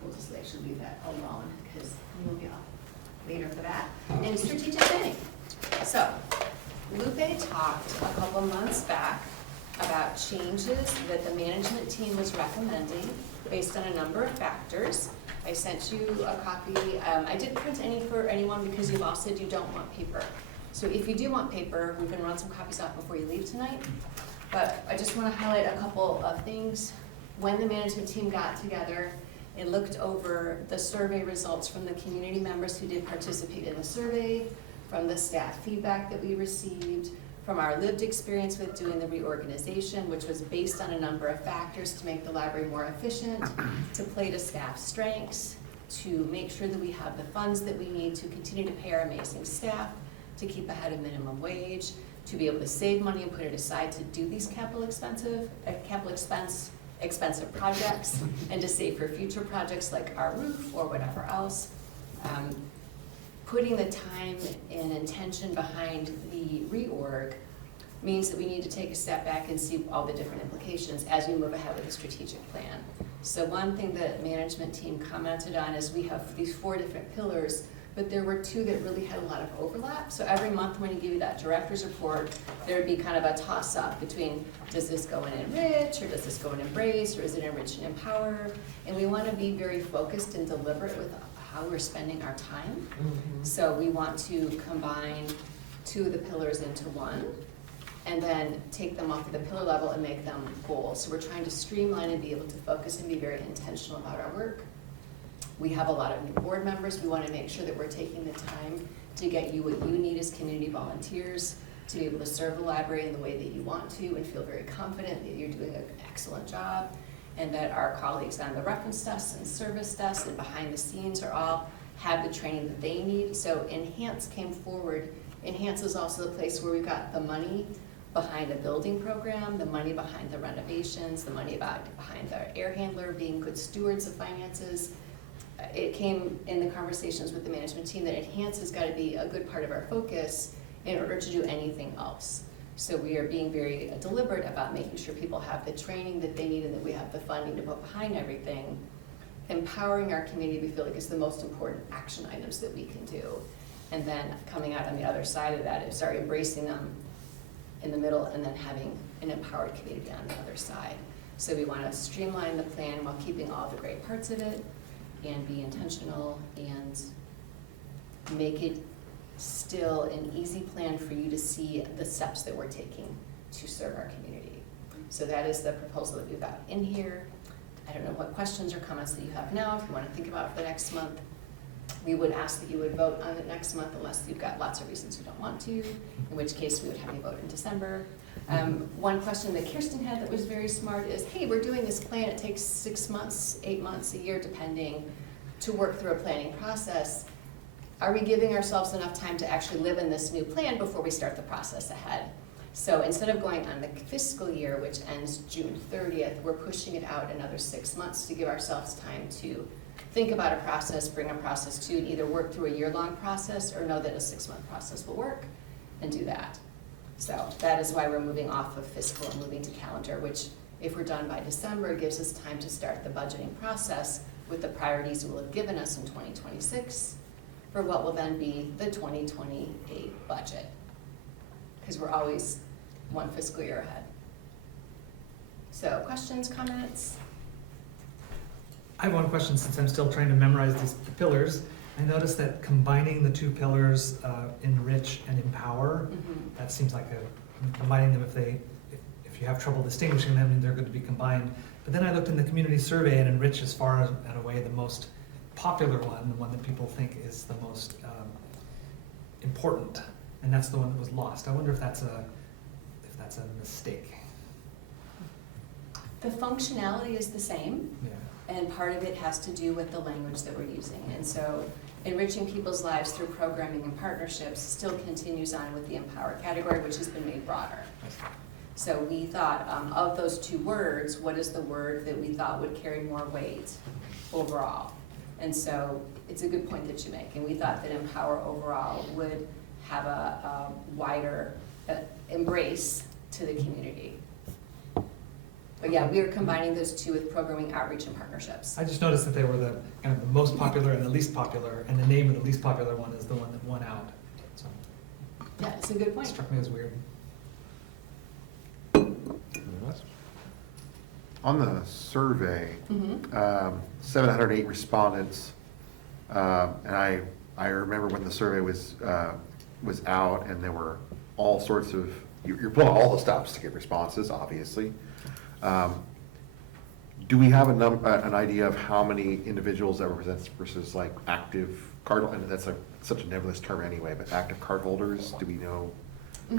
We'll just actually leave that alone because we'll be off later for that. And strategic planning. So Lupe talked a couple months back about changes that the management team was recommending based on a number of factors. I sent you a copy. I didn't print any for anyone because you've all said you don't want paper. So if you do want paper, we can run some copies off before you leave tonight. But I just want to highlight a couple of things. When the management team got together and looked over the survey results from the community members who did participate in the survey, from the staff feedback that we received, from our lived experience with doing the reorganization, which was based on a number of factors to make the library more efficient, to play to staff strengths, to make sure that we have the funds that we need to continue to pay our amazing staff, to keep ahead of minimum wage, to be able to save money and put it aside to do these expensive projects, and to save for future projects like our roof or whatever else. Putting the time and intention behind the reorg means that we need to take a step back and see all the different implications as we move ahead with the strategic plan. So one thing that management team commented on is we have these 4 different pillars, but there were 2 that really had a lot of overlap. So every month when you give you that director's report, there would be kind of a toss-up between, does this go in enrich, or does this go in embrace, or is it enrich and empower? And we want to be very focused and deliberate with how we're spending our time. So we want to combine 2 of the pillars into one, and then take them off of the pillar level and make them goals. So we're trying to streamline and be able to focus and be very intentional about our work. We have a lot of new board members. We want to make sure that we're taking the time to get you what you need as community volunteers to be able to serve the library in the way that you want to and feel very confident that you're doing an excellent job, and that our colleagues on the reference desk and service desk and behind the scenes are all have the training that they need. So Enhance came forward. Enhance is also the place where we've got the money behind a building program, the money behind the renovations, the money behind the air handler, being good stewards of finances. It came in the conversations with the management team that Enhance has got to be a good part of our focus in order to do anything else. So we are being very deliberate about making sure people have the training that they need and that we have the funding to put behind everything. Empowering our community, we feel like, is the most important action items that we can do. And then coming out on the other side of that is embracing them in the middle, and then having an empowered community on the other side. So we want to streamline the plan while keeping all the great parts of it, and be intentional and make it still an easy plan for you to see the steps that we're taking to serve our community. So that is the proposal that we've got in here. I don't know what questions or comments that you have now. If you want to think about it for the next month, we would ask that you would vote on it next month unless you've got lots of reasons you don't want to, in which case we would have you vote in December. One question that Kirsten had that was very smart is, hey, we're doing this plan, it takes 6 months, 8 months, a year, depending, to work through a planning process. Are we giving ourselves enough time to actually live in this new plan before we start the process ahead? So instead of going on the fiscal year, which ends June 30th, we're pushing it out another 6 months to give ourselves time to think about a process, bring a process to, and either work through a year-long process or know that a 6-month process will work, and do that. So that is why we're moving off of fiscal and moving to calendar, which if we're done by December, gives us time to start the budgeting process with the priorities it will have given us in 2026 for what will then be the 2028 budget. Because we're always one fiscal year ahead. So questions, comments? I have one question since I'm still trying to memorize these pillars. I noticed that combining the 2 pillars, enrich and empower, that seems like combining them if you have trouble distinguishing them, they're going to be combined. But then I looked in the community survey, and enrich is far and away the most popular one, the one that people think is the most important, and that's the one that was lost. I wonder if that's a mistake. The functionality is the same. Yeah. And part of it has to do with the language that we're using. And so enriching people's lives through programming and partnerships still continues on with the empower category, which has been made broader. So we thought of those 2 words, what is the word that we thought would carry more weight overall? And so it's a good point that you make. And we thought that empower overall would have a wider embrace to the community. But yeah, we are combining those 2 with programming, outreach, and partnerships. I just noticed that they were the kind of the most popular and the least popular, and the name of the least popular one is the one that won out. So Yeah, it's a good it point. struck me as weird. On the survey, 708 respondents, and I remember when the survey was out, and there were all sorts of, you're pulling all the stops to get responses, obviously. Do we have an idea of how many individuals that represents versus like active card, and that's such a nebulous term anyway, but active card holders, do we know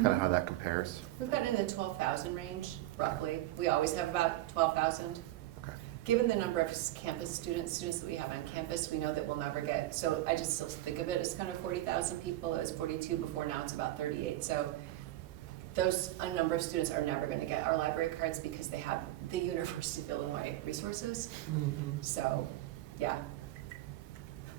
kind of how that compares? We've gotten in the 12,000 range, roughly. We always have about 12,000. Okay. Given the number of campus students that we have on campus, we know that we'll never get, so I just still think of it as kind of 40,000 people. It was 42 before, now it's about 38. So a number of students are never going to get our library cards because they have the University of Illinois resources. So, yeah.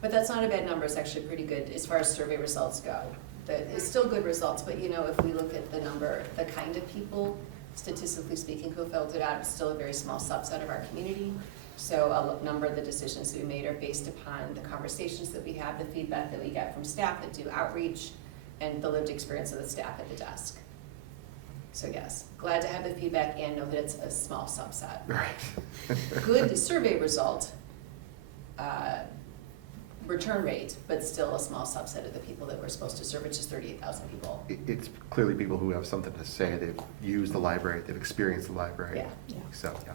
But that's not a bad number. It's actually pretty good as far as survey results go. It's still good results, but you know, if we look at the number, the kind of people, statistically speaking, who filled it out, it's still a very small subset of our community. So a number of the decisions that we made are based upon the conversations that we have, the feedback that we get from staff that do outreach, and the lived experience of the staff at the desk. So yes, glad to have the feedback and know that it's a small subset. Right. Good survey result, return rate, but still a small subset of the people that we're supposed to serve, which is 38,000 people. It's clearly people who have something to say. They've used the library, they've experienced the library. Yeah. So, yeah.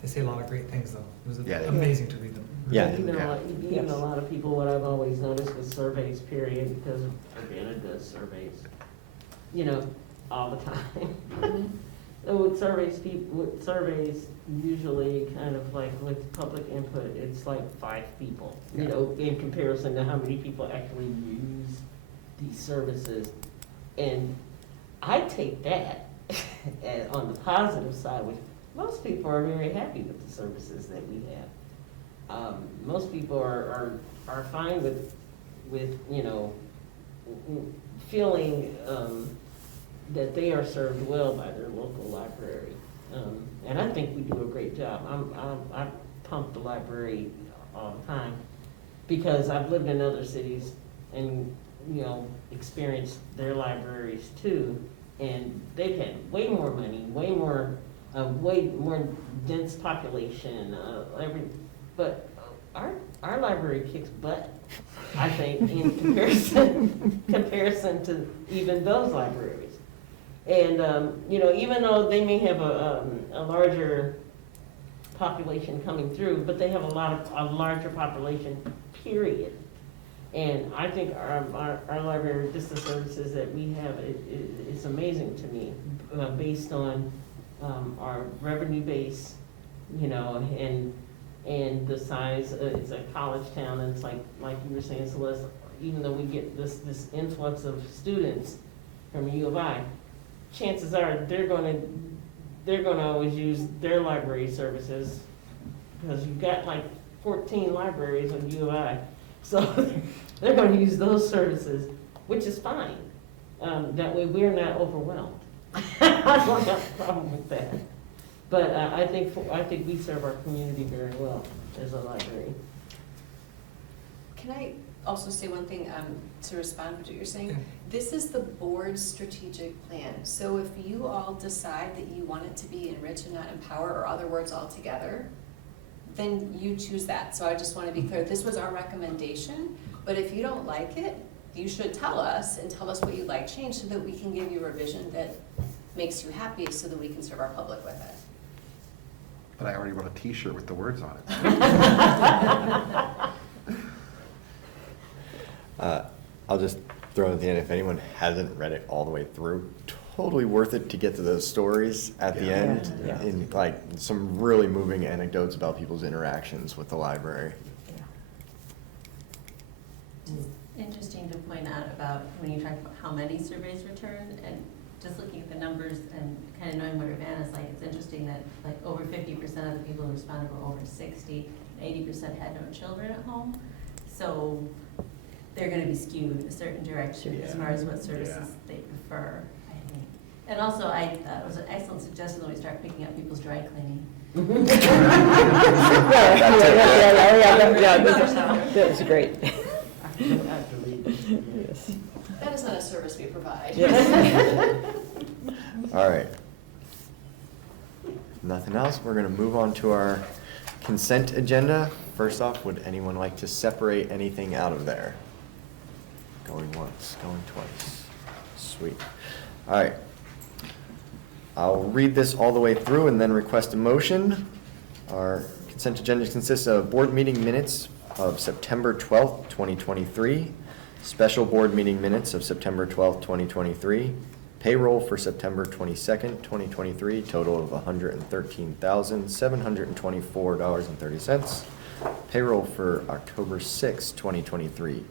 They say a lot of great things, though. It was Yeah, they do. amazing to read them. Yeah. Even a lot of people, what I've always noticed with surveys, period, because Urbana does surveys, you know, all the time. And with surveys, usually kind of like with public input, it's like 5 people, you know, in comparison to how many people actually use these services. And I take that as on the positive side, which most people are very happy with the services that we have. Most people are fine with, you know, feeling, that they are served well by their local library. And I think we do a great job. I pump the library all the time because I've lived in other cities and, you know, experienced their libraries too. And they've had way more money, way more dense population, but our library kicks butt, I think, in comparison to even those libraries. And, you know, even though they may have a larger population coming through, but they have a larger population, period. And I think our library, just the services that we have, it's amazing to me, based on our revenue base, you know, and the size. It's a college town, and it's like you were saying, Celeste, even though we get this influx of students from U of I, chances are they're gonna always use their library services, because you've got like 14 libraries in U of I, so they're gonna use those services, which is fine. That way we're not overwhelmed. I don't have a problem with that. But I think we serve our community very well as a library. Can I also say one thing to respond to what you're saying? This is the board's strategic plan. So if you all decide that you want it to be enrich and not empower, or other words altogether, then you choose that. So I just want to be clear, this was our recommendation, but if you don't like it, you should tell us and tell us what you'd like changed so that we can give you a revision that makes you happy so that we can serve our public with it. But I already wrote a T-shirt with the words on it. I'll just throw at the end, if anyone hasn't read it all the way through, totally worth it to get to those stories at the end. Yeah. In like some really moving anecdotes about people's interactions with the library. Interesting to point out about when you talk about how many surveys returned, and just looking at the numbers and kind of knowing what Urbana's like, it's interesting that like over 50% of the people who responded were over 60, 80% had no children at home. So they're going to be skewed a certain direction as far as what services they prefer, I think. And also, I thought it was an excellent suggestion when we start picking up people's dry cleaning. That's great. Yes. That is not a service we provide. Yes. All right. Nothing else? We're gonna move on to our consent agenda. First off, would anyone like to separate anything out of there? Going once, going twice. Sweet. All right. I'll read this all the way through and then request a motion. Our consent agenda consists of board meeting minutes of September 12th, 2023, special board meeting minutes of September 12th, 2023, Payroll for September 22nd, 2023, total of $113,724.30. Payroll for October 6th, 2023,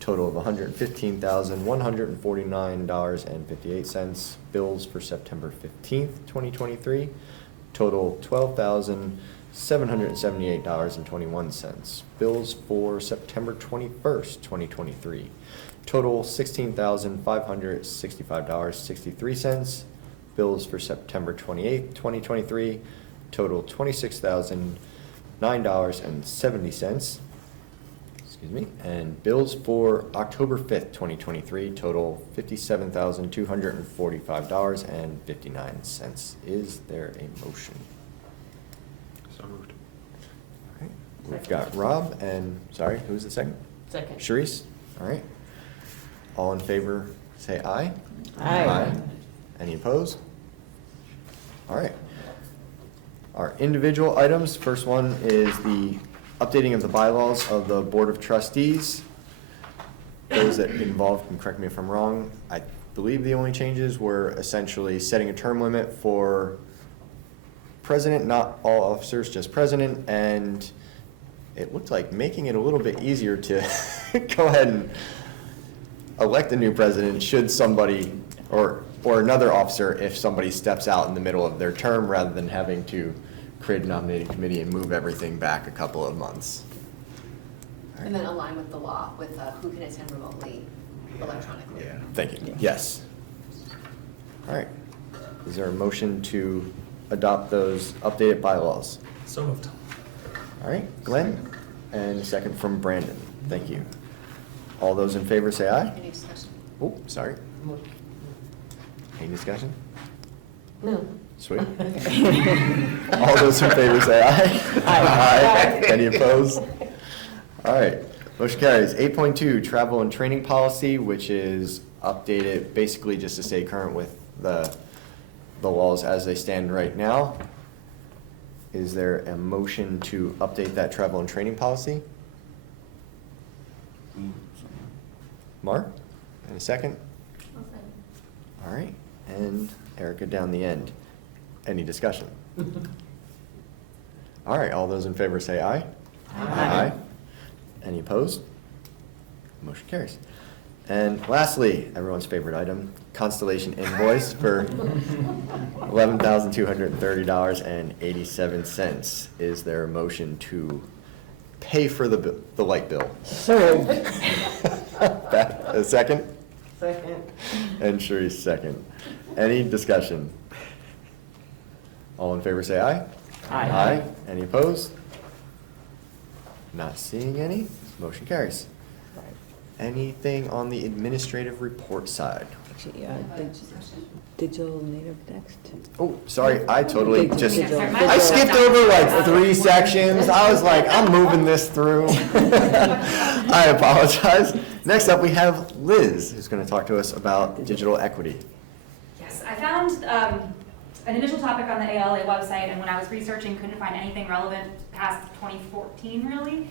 total of $115,149.58. Bills for September 15th, 2023, total $12,778.21. Bills for September 21st, 2023, total $16,565.63. Bills for September 28th, 2023, total $26,009.70. Excuse me. And bills for October 5th, 2023, total $57,245.59. Is there a motion? So moved. All right. We've got Rob and, sorry, who's the second? Second. Sharice? All right. All in favor, say aye. Aye. Any opposed? All right. Our individual items, first one is the updating of the bylaws of the Board of Trustees. Those that involved can correct me if I'm wrong. I believe the only changes were essentially setting a term limit for president, not all officers, just president, and it looked like making it a little bit easier to go ahead and elect a new president should somebody, or another officer if somebody steps out in the middle of their term, rather than having to create a nominating committee and move everything back a couple of months. And then align with the law, with who can attend remotely electronically. Yeah. Thank you. Yes. All right. Is there a motion to adopt those updated bylaws? So moved. All right, Glenn, and a second from Brandon. Thank you. All those in favor say aye. Any discussion? Oh, sorry. Any discussion? No. Sweet. All those in favor say aye. Aye. Any opposed? All right, motion carries. 8.2, travel and training policy, which is updated basically just to stay current with the laws as they stand right now. Is there a motion to update that travel and training policy? Mark, and a second? All right, and Erica down the end. Any discussion? All right, all those in favor say aye. Aye. Any opposed? Motion carries. And lastly, everyone's favorite item, Constellation invoice for $11,230.87. Is there a motion to pay for the light bill? So moved. A second? Second. And Sharice, second. Any discussion? All in favor say aye. Aye. Any opposed? Not seeing any. Motion carries. Anything on the administrative report side? Actually, digital native next. Oh, sorry, I totally just, Digital. I skipped over like 3 sections. I was like, I'm moving this through. I apologize. Next up, we have Liz, who's going to talk to us about digital equity. Yes, I found an initial topic on the ALA website, and when I was researching, couldn't find anything relevant past 2014, really,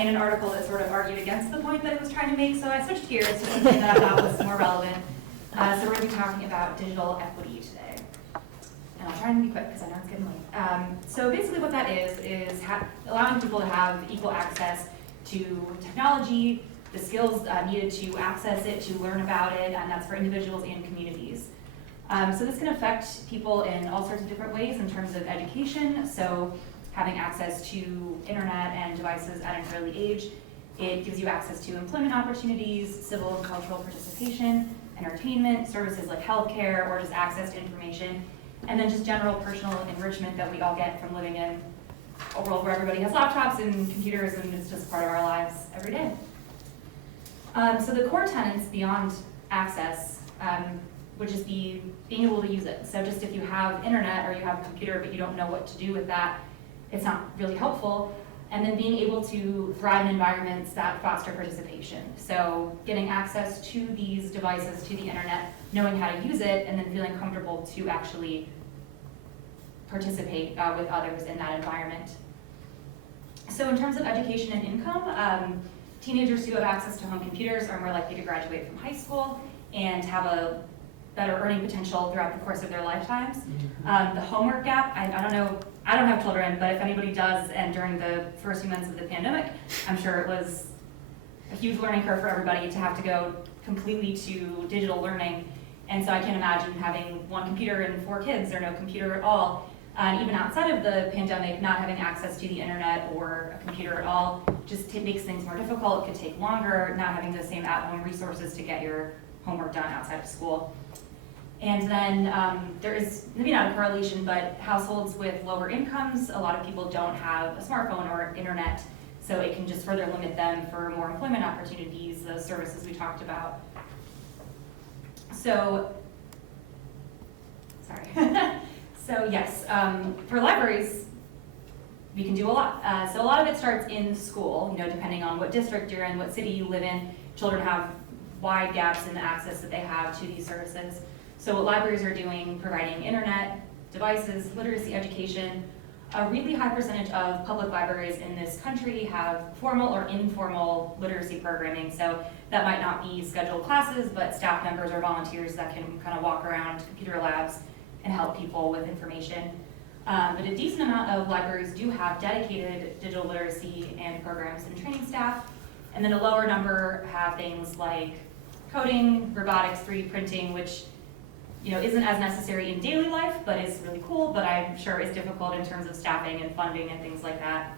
in an article that sort of argued against the point that it was trying to make, so I switched gears to something that I thought was more relevant. So we're going to be talking about digital equity today. And I'll try and be quick because I know it's getting late. So basically what that is allowing people to have equal access to technology, the skills needed to access it, to learn about it, and that's for individuals and communities. So this can affect people in all sorts of different ways in terms of education. So having access to internet and devices at an early age, it gives you access to employment opportunities, civil and cultural participation, entertainment, services like healthcare, or just access to information, and then just general personal enrichment that we all get from living in a world where everybody has laptops and computers, and it's just part of our lives every day. So the core tenets beyond access would just be being able to use it. So just if you have internet or you have a computer but you don't know what to do with that, it's not really helpful. And then being able to thrive in environments that foster participation. So getting access to these devices, to the internet, knowing how to use it, and then feeling comfortable to actually participate with others in that environment. So in terms of education and income, teenagers who have access to home computers are more likely to graduate from high school and have a better earning potential throughout the course of their lifetimes. The homework gap, I don't know, I don't have children, but if anybody does, and during the first few months of the pandemic, I'm sure it was a huge learning curve for everybody to have to go completely to digital learning. And so I can't imagine having one computer and 4 kids or no computer at all. And even outside of the pandemic, not having access to the internet or a computer at all just makes things more difficult, could take longer, not having the same at-home resources to get your homework done outside of school. And then there is, maybe not a correlation, but households with lower incomes, a lot of people don't have a smartphone or internet, so it can just further limit them for more employment opportunities, those services we talked about. So, sorry. So yes, for libraries, we can do a lot. So a lot of it starts in school, depending on what district you're in, what city you live in. Children have wide gaps in the access that they have to these services. So what libraries are doing, providing internet, devices, literacy education. A really high percentage of public libraries in this country have formal or informal literacy programming. So that might not be scheduled classes, but staff members or volunteers that can kind of walk around computer labs and help people with information. But a decent amount of libraries do have dedicated digital literacy and programs and training staff. And then a lower number have things like coding, robotics, 3D printing, which isn't as necessary in daily life, but is really cool, but I'm sure is difficult in terms of staffing and funding and things like that.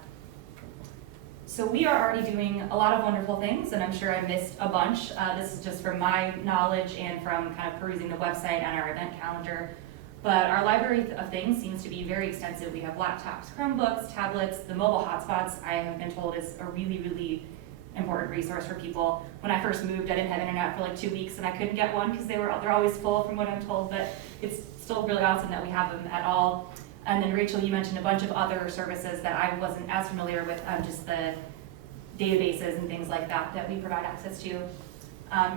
So we are already doing a lot of wonderful things, and I'm sure I missed a bunch. This is just from my knowledge and from kind of perusing the website and our event calendar. But our library of things seems to be very extensive. We have laptops, Chromebooks, tablets, the mobile hotspots, I have been told, is a really, really important resource for people. When I first moved, I didn't have internet for like 2 weeks and I couldn't get one because they're always full from what I'm told, but it's still really awesome that we have them at all. And then Rachel, you mentioned a bunch of other services that I wasn't as familiar with, just the databases and things like that that we provide access to.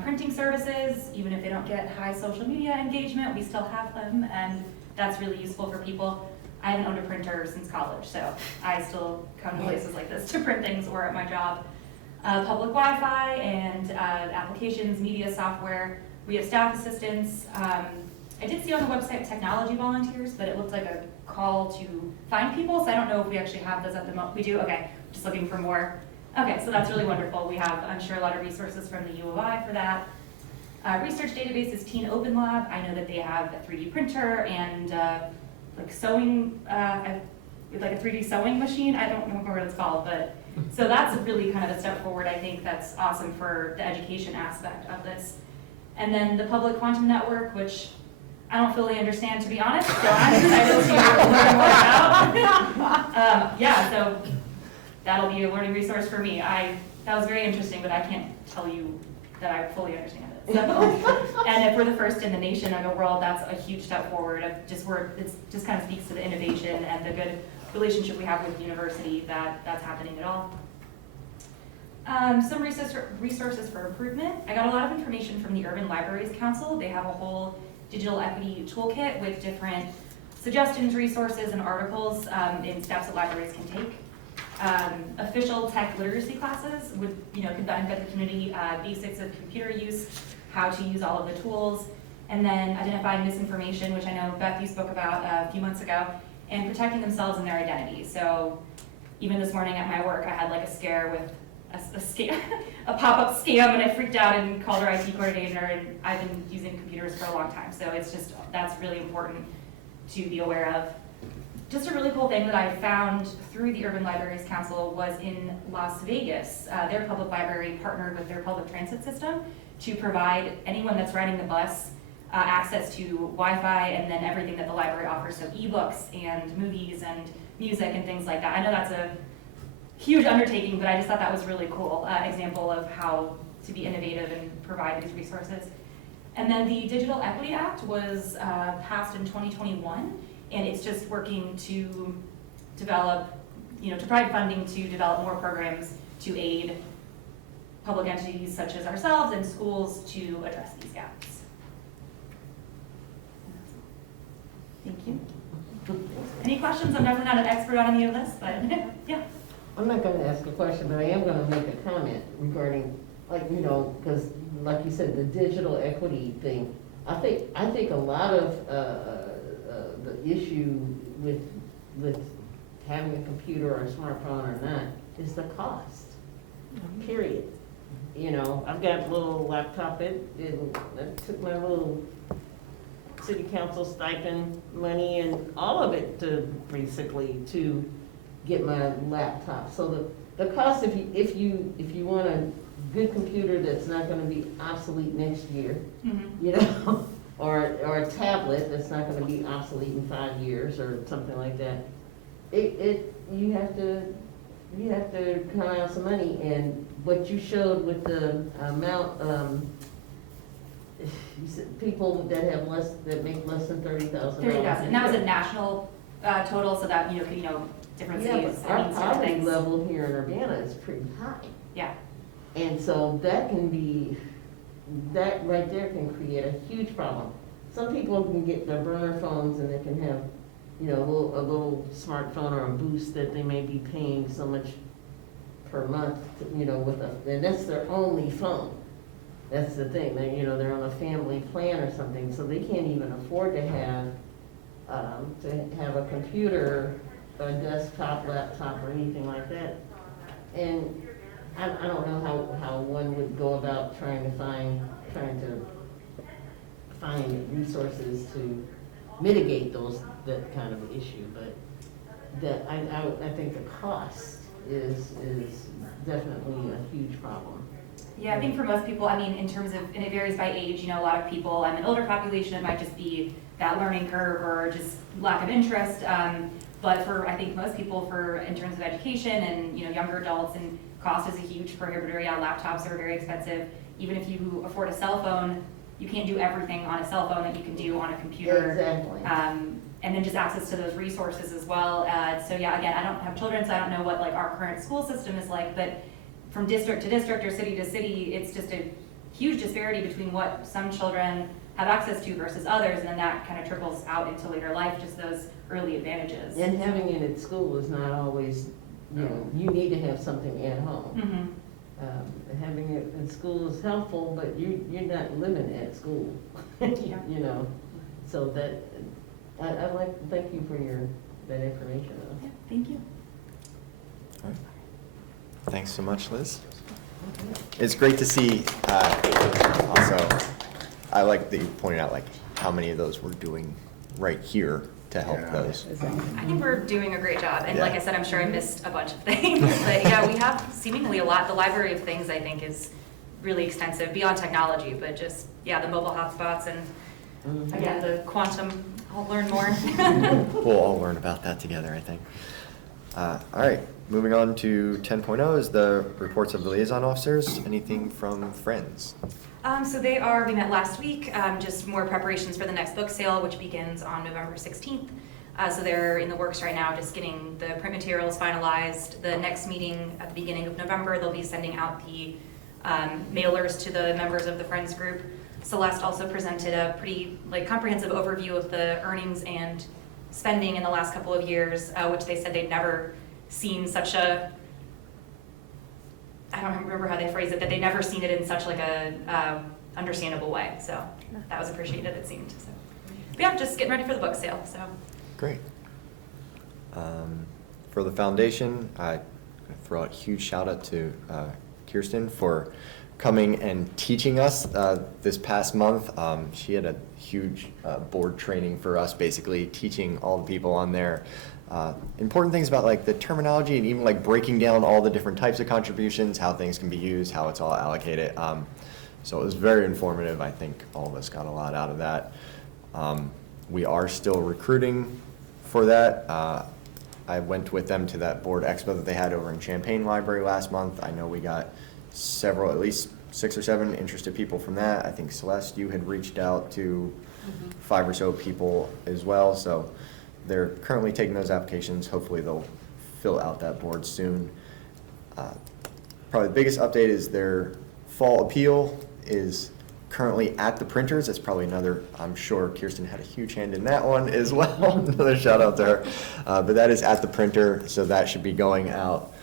Printing services, even if they don't get high social media engagement, we still have them, and that's really useful for people. I haven't owned a printer since college, so I still come to places like this to print things or at my job. Public Wi-Fi and applications, media software. We have staff assistants. I did see on the website technology volunteers, but it looked like a call to find people, so I don't know if we actually have those at the moment. We do? Okay, just looking for more. Okay, so that's really wonderful. We have, I'm sure, a lot of resources from the U of I for that. Research database is Teen Open Lab. I know that they have a 3D printer and like sewing, like a 3D sewing machine. I don't remember what it's called, but so that's really kind of a step forward. I think that's awesome for the education aspect of this. And then the Public Quantum Network, which I don't fully understand, to be honest, so I'm excited to learn more about. Yeah, so that'll be a learning resource for me. That was very interesting, but I can't tell you that I fully understand it. So, and if we're the first in the nation and the world, that's a huge step forward. It just kind of speaks to the innovation and the good relationship we have with the university that's happening at all. Some resources for improvement. I got a lot of information from the Urban Libraries Council. They have a whole digital equity toolkit with different suggestions, resources, and articles and steps that libraries can take. Official tech literacy classes could benefit the community. Basics of computer use, how to use all of the tools, and then identifying misinformation, which I know Beth, you spoke about a few months ago, and protecting themselves and their identity. So even this morning at my work, I had like a scare with a pop-up scam, and I freaked out and called our IT coordinator, and I've been using computers for a long time, so that's really important to be aware of. Just a really cool thing that I found through the Urban Libraries Council was in Las Vegas. Their public library partnered with their public transit system to provide anyone that's riding the bus access to Wi-Fi and then everything that the library offers, so ebooks and movies and music and things like that. I know that's a huge undertaking, but I just thought that was really cool example of how to be innovative and provide these resources. And then the Digital Equity Act was passed in 2021. And it's just working to develop, to provide funding to develop more programs to aid public entities such as ourselves and schools to address these gaps. Thank you. Any questions? I'm definitely not an expert on any of this, but yeah. I'm not gonna ask a question, but I am gonna make a comment regarding, because like you said, the digital equity thing, I think a lot of, the issue with having a computer or a smartphone or not is the cost, period. You know, I've got a little laptop, I took my little city council stipend money and all of it to get my laptop. So the cost, if you want a good computer that's not gonna be obsolete next year, you know, or a tablet that's not gonna be obsolete in 5 years or something like that, you have to come out some money. And what you showed with the amount, you said people that make less than $30,000. 30,000, and that was a national total, so that, different Yeah, cities, but our different poverty things. level here in Urbana is pretty high. Yeah, And so that right there can create a huge problem. Some people can get their burner phones and they can have, a little smartphone or a boost that they may be paying so much per month, and that's their only phone. That's the thing, they're on a family plan or something, so they can't even afford to have a computer, a desktop, laptop, or anything like that. And I don't know how one would go about trying to find resources to mitigate that kind of issue, but I think the cost is definitely a huge problem. yeah, I think for most people, in terms of, and it varies by age, a lot of people, an older population, it might just be that learning curve or just lack of interest. But for, I think most people, in terms of education and, younger adults, and cost is a huge prohibitor. Yeah, laptops are very expensive. Even if you afford a cell phone, you can't do everything on a cell phone that you can do on a computer. Exactly. And then just access to those resources as well. So yeah, again, I don't have children, so I don't know what our current school system is like, but from district to district or city to city, it's just a huge disparity between what some children have access to versus others, and then that kind of trickles out into later life, just those early advantages. And having it at school is not always, you need to have something at home. Mm-hmm. Having it in school is helpful, but you're not living at school, so that, I'd like to thank you for that information. Yeah, thank you. All right. Thanks so much, Liz. It's great to see, also, I like that you pointed out how many of those we're doing right here to help those. I think we're doing a great job, and Yeah. like I said, I'm sure I missed a bunch of things, but yeah, we have seemingly a lot. The library of things, I think, is really extensive, beyond technology, but just, the mobile hotspots and, again, the quantum, I'll learn more. We'll all learn about that together, I think. All right, moving on to 10.0 is the reports of the liaison officers. Anything from Friends? So we met last week, just more preparations for the next book sale, which begins on November 16th. So they're in the works right now, just getting the print materials finalized. The next meeting at the beginning of November, they'll be sending out the mailers to the members of the Friends group. Celeste also presented a pretty comprehensive overview of the earnings and spending in the last couple of years, which they said they'd never seen such a, I don't remember how they phrased it, that they'd never seen it in such a understandable way. So that was appreciated, it seemed. So, but yeah, just getting ready for the book sale. So Great. For the foundation, I throw out a huge shout out to Kirsten for coming and teaching us this past month. She had a huge board training for us, basically teaching all the people on there important things about the terminology and even breaking down all the different types of contributions, how things can be used, how it's all allocated. So it was very informative. I think all of us got a lot out of that. We are still recruiting for that. I went with them to that board expo that they had over in Champaign Library last month. I know we got several, at least 6 or 7 interested people from that. I think Celeste, you had reached out to 5 or so people as well. So they're currently taking those applications. Hopefully they'll fill out that board soon. Probably the biggest update is their fall appeal is currently at the printers. That's probably another, I'm sure Kirsten had a huge hand in that one as well. Another shout out to her. But that is at the printer, so that should be going out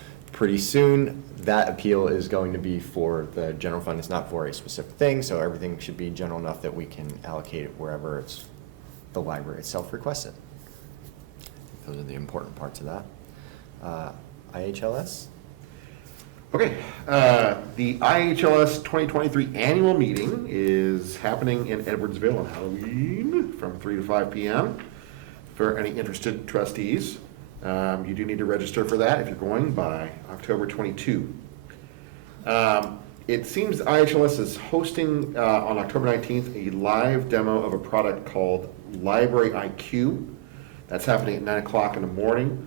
pretty soon. That appeal is going to be for the general fund. It's not for a specific thing, so everything should be general enough that we can allocate it wherever it's the library itself requests it. Those are the important parts of that. IHLS? Okay, the IHLS 2023 annual meeting is happening in Edwardsville on Halloween from 3 to 5 p.m. For any interested trustees. You do need to register for that if you're going by October 22. It seems IHLS is hosting on October 19th a live demo of a product called Library IQ. That's happening at 9 o'clock in the morning.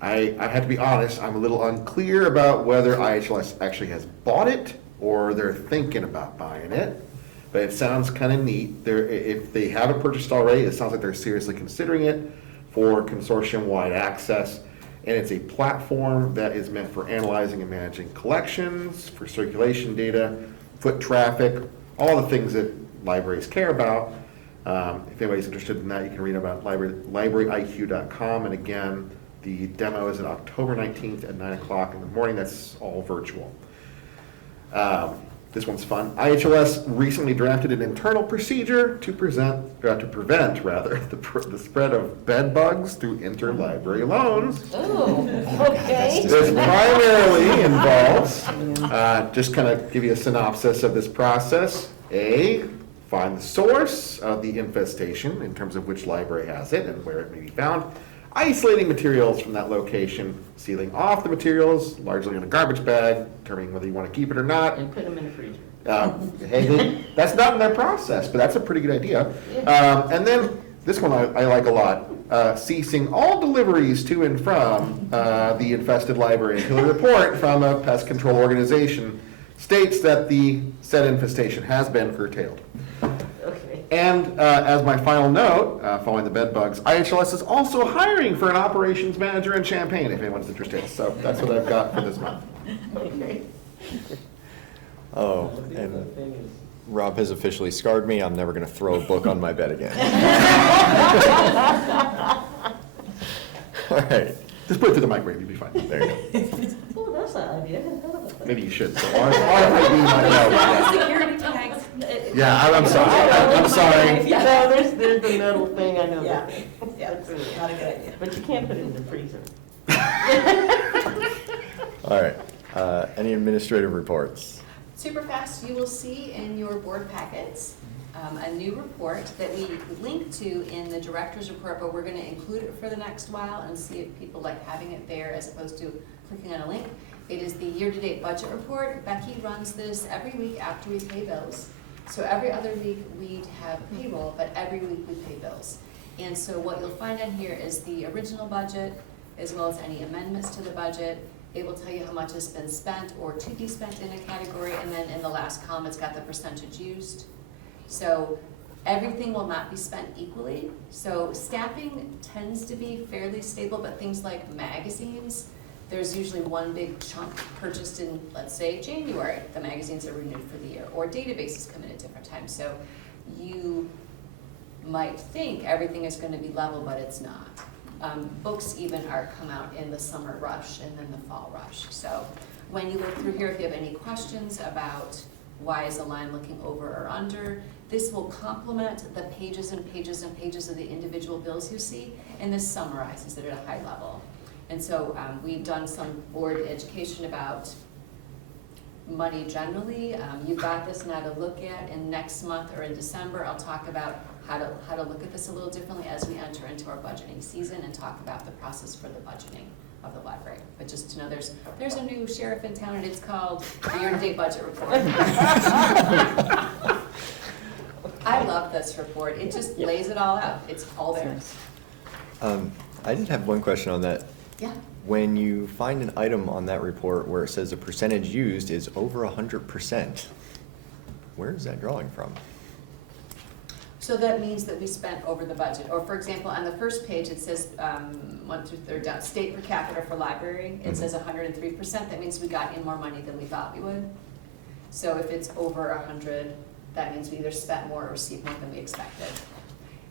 I have to be honest, I'm a little unclear about whether IHLS actually has bought it or they're thinking about buying it, but it sounds kind of neat. If they haven't purchased already, it sounds like they're seriously considering it for consortium-wide access, and it's a platform that is meant for analyzing and managing collections, for circulation data, foot traffic, all the things that libraries care about. If anybody's interested in that, you can read about libraryiq.com, and again, the demo is on October 19th at 9 o'clock in the morning. That's all virtual. This one's fun. IHLS recently drafted an internal procedure to prevent the spread of bed bugs through interlibrary loans. Oh, okay. This primarily involves, just kind of give you a synopsis of this process. A, find the source of the infestation in terms of which library has it and where it may be found. Isolating materials from that location, sealing off the materials, largely in a garbage bag, determining whether you want to keep it or not. And put them in the freezer. Hey, that's not in their process, but that's a pretty good idea. And then, this one I like a lot, ceasing all deliveries to and from the infested library until a report from a pest control organization states that the said infestation has been curtailed. Okay. And as my final note, following the bed bugs, IHLS is also hiring for an operations manager in Champaign, if anyone's interested. So that's what I've got for this month. Okay. Oh, and Rob has officially scarred me. I'm never going to throw a book on my bed again. All right. Just put it through the microwave, you'll be fine. There you go. Oh, that's an idea. I hadn't thought about that. Maybe you should. So RFID might help. Security tags. Yeah, I'm sorry. I'm sorry. No, there's the metal thing, I know that. Yeah, not a good idea. But you can't put it in the freezer. All right. Any administrative reports? Super fast, you will see in your board packets a new report that we link to in the director's report, but we're going to include it for the next while and see if people like having it there as opposed to clicking on a link. It is the year-to-date budget report. Becky runs this every week after we pay bills. So every other week we have payroll, but every week we pay bills. And so what you'll find in here is the original budget as well as any amendments to the budget. It will tell you how much has been spent or to be spent in a category, and then in the last column it's got the percentage used. So everything will not be spent equally. So staffing tends to be fairly stable, but things like magazines, there's usually one big chunk purchased in, let's say, January. The magazines are renewed for the year, or databases come in at different times. So you might think everything is going to be level, but it's not. Books even come out in the summer rush and then the fall rush. So when you look through here, if you have any questions about why is a line looking over or under, this will complement the pages and pages and pages of the individual bills you see, and this summarizes it at a high level. And so we've done some board education about money generally. You've got this now to look at, and next month or in December I'll talk about how to look at this a little differently as we enter into our budgeting season and talk about the process for the budgeting of the library. But just to know there's a new sheriff in town, and it's called the year-to-date budget report. I love this report. It just lays it all out. It's all there. I did have one question on that. Yeah. When you find an item on that report where it says the percentage used is over 100%, where is that drawing from? So that means that we spent over the budget. Or for example, on the first page, it says 1 through 3 down, state per capita for library. It says 103%. That means we got in more money than we thought we would. So if it's over 100, that means we either spent more or received more than we expected.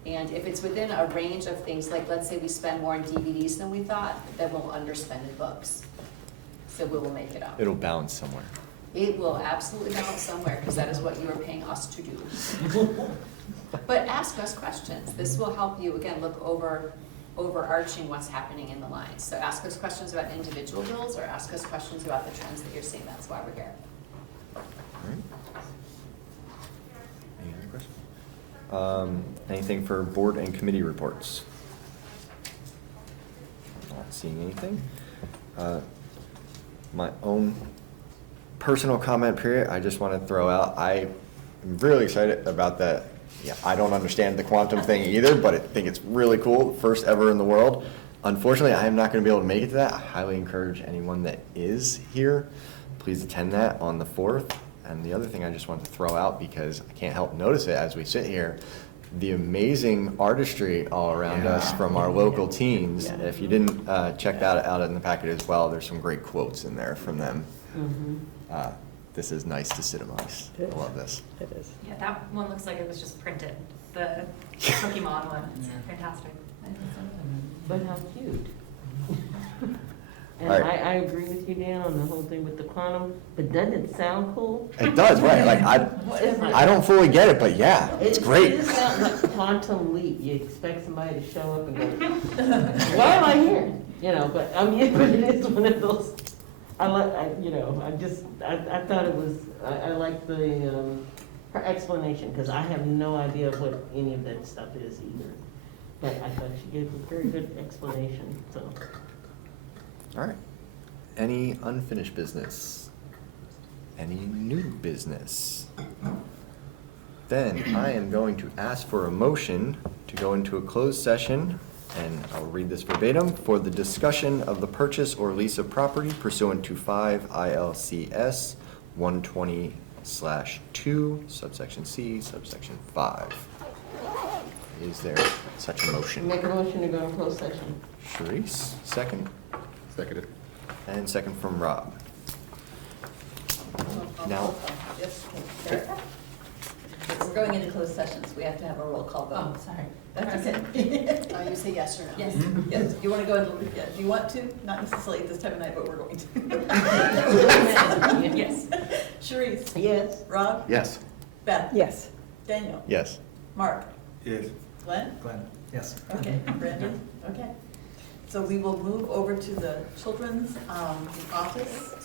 And if it's within a range of things, like let's say we spend more on DVDs than we thought, then we'll underspend in books. so we will make it up. It'll bounce somewhere. It will absolutely balance somewhere, because that is what you are paying us to do. But ask us questions. This will help you, again, look overarching what's happening in the lines. So ask us questions about individual bills, or ask us questions about the trends that you're seeing. That's why we're here. All right. Any other questions? Anything for board and committee reports? Not seeing anything. My own personal comment period, I just want to throw out, I'm really excited about that. Yeah, I don't understand the quantum thing either, but I think it's really cool, first ever in the world. Unfortunately, I am not going to be able to make it to that. I highly encourage anyone that is here, please attend that on the 4th. And the other thing I just wanted to throw out, because I can't help notice it as we sit here, the amazing artistry all around us from our local teams. If you didn't check that out in the packet as well, there's some great quotes in there from them. This is nice to sit amongst. I love this. It is. Yeah, that one looks like it was just printed, the Pokemon one, it's fantastic. But how cute. And All right. I agree with you, Dan, on the whole thing with the quantum, but doesn't it sound cool? It does, right? Like I don't fully get it, but yeah, it's great. It sounds like quantum leap. You expect somebody to show up and go, why am I here? You know, but I mean, it is one of those, I thought it was, I like her explanation, because I have no idea what any of that stuff is either. But I thought she gave a very good explanation, so. All right. Any unfinished business? Any new business? Then I am going to ask for a motion to go into a closed session, and I'll read this verbatim, for the discussion of the purchase or lease of property pursuant to 5 ILCS 120/2, subsection C, subsection 5. Is there such a motion? Make a motion to go to closed session. Sharice, second? Seconded. And second from Rob. Now, Yes, Erica? We're going into closed sessions. We have to have a roll call vote. Oh, sorry. That's okay. You say yes or no? Yes. Yes, you want to go into, yeah, do you want to? Not necessarily at this time of night, but we're going to. Yes. Sharice? Yes. Rob? Yes. Beth? Yes. Daniel? yes. Mark? Yes. Glenn? Glenn, yes. Okay, Brandon? Okay. So we will move over to the children's office.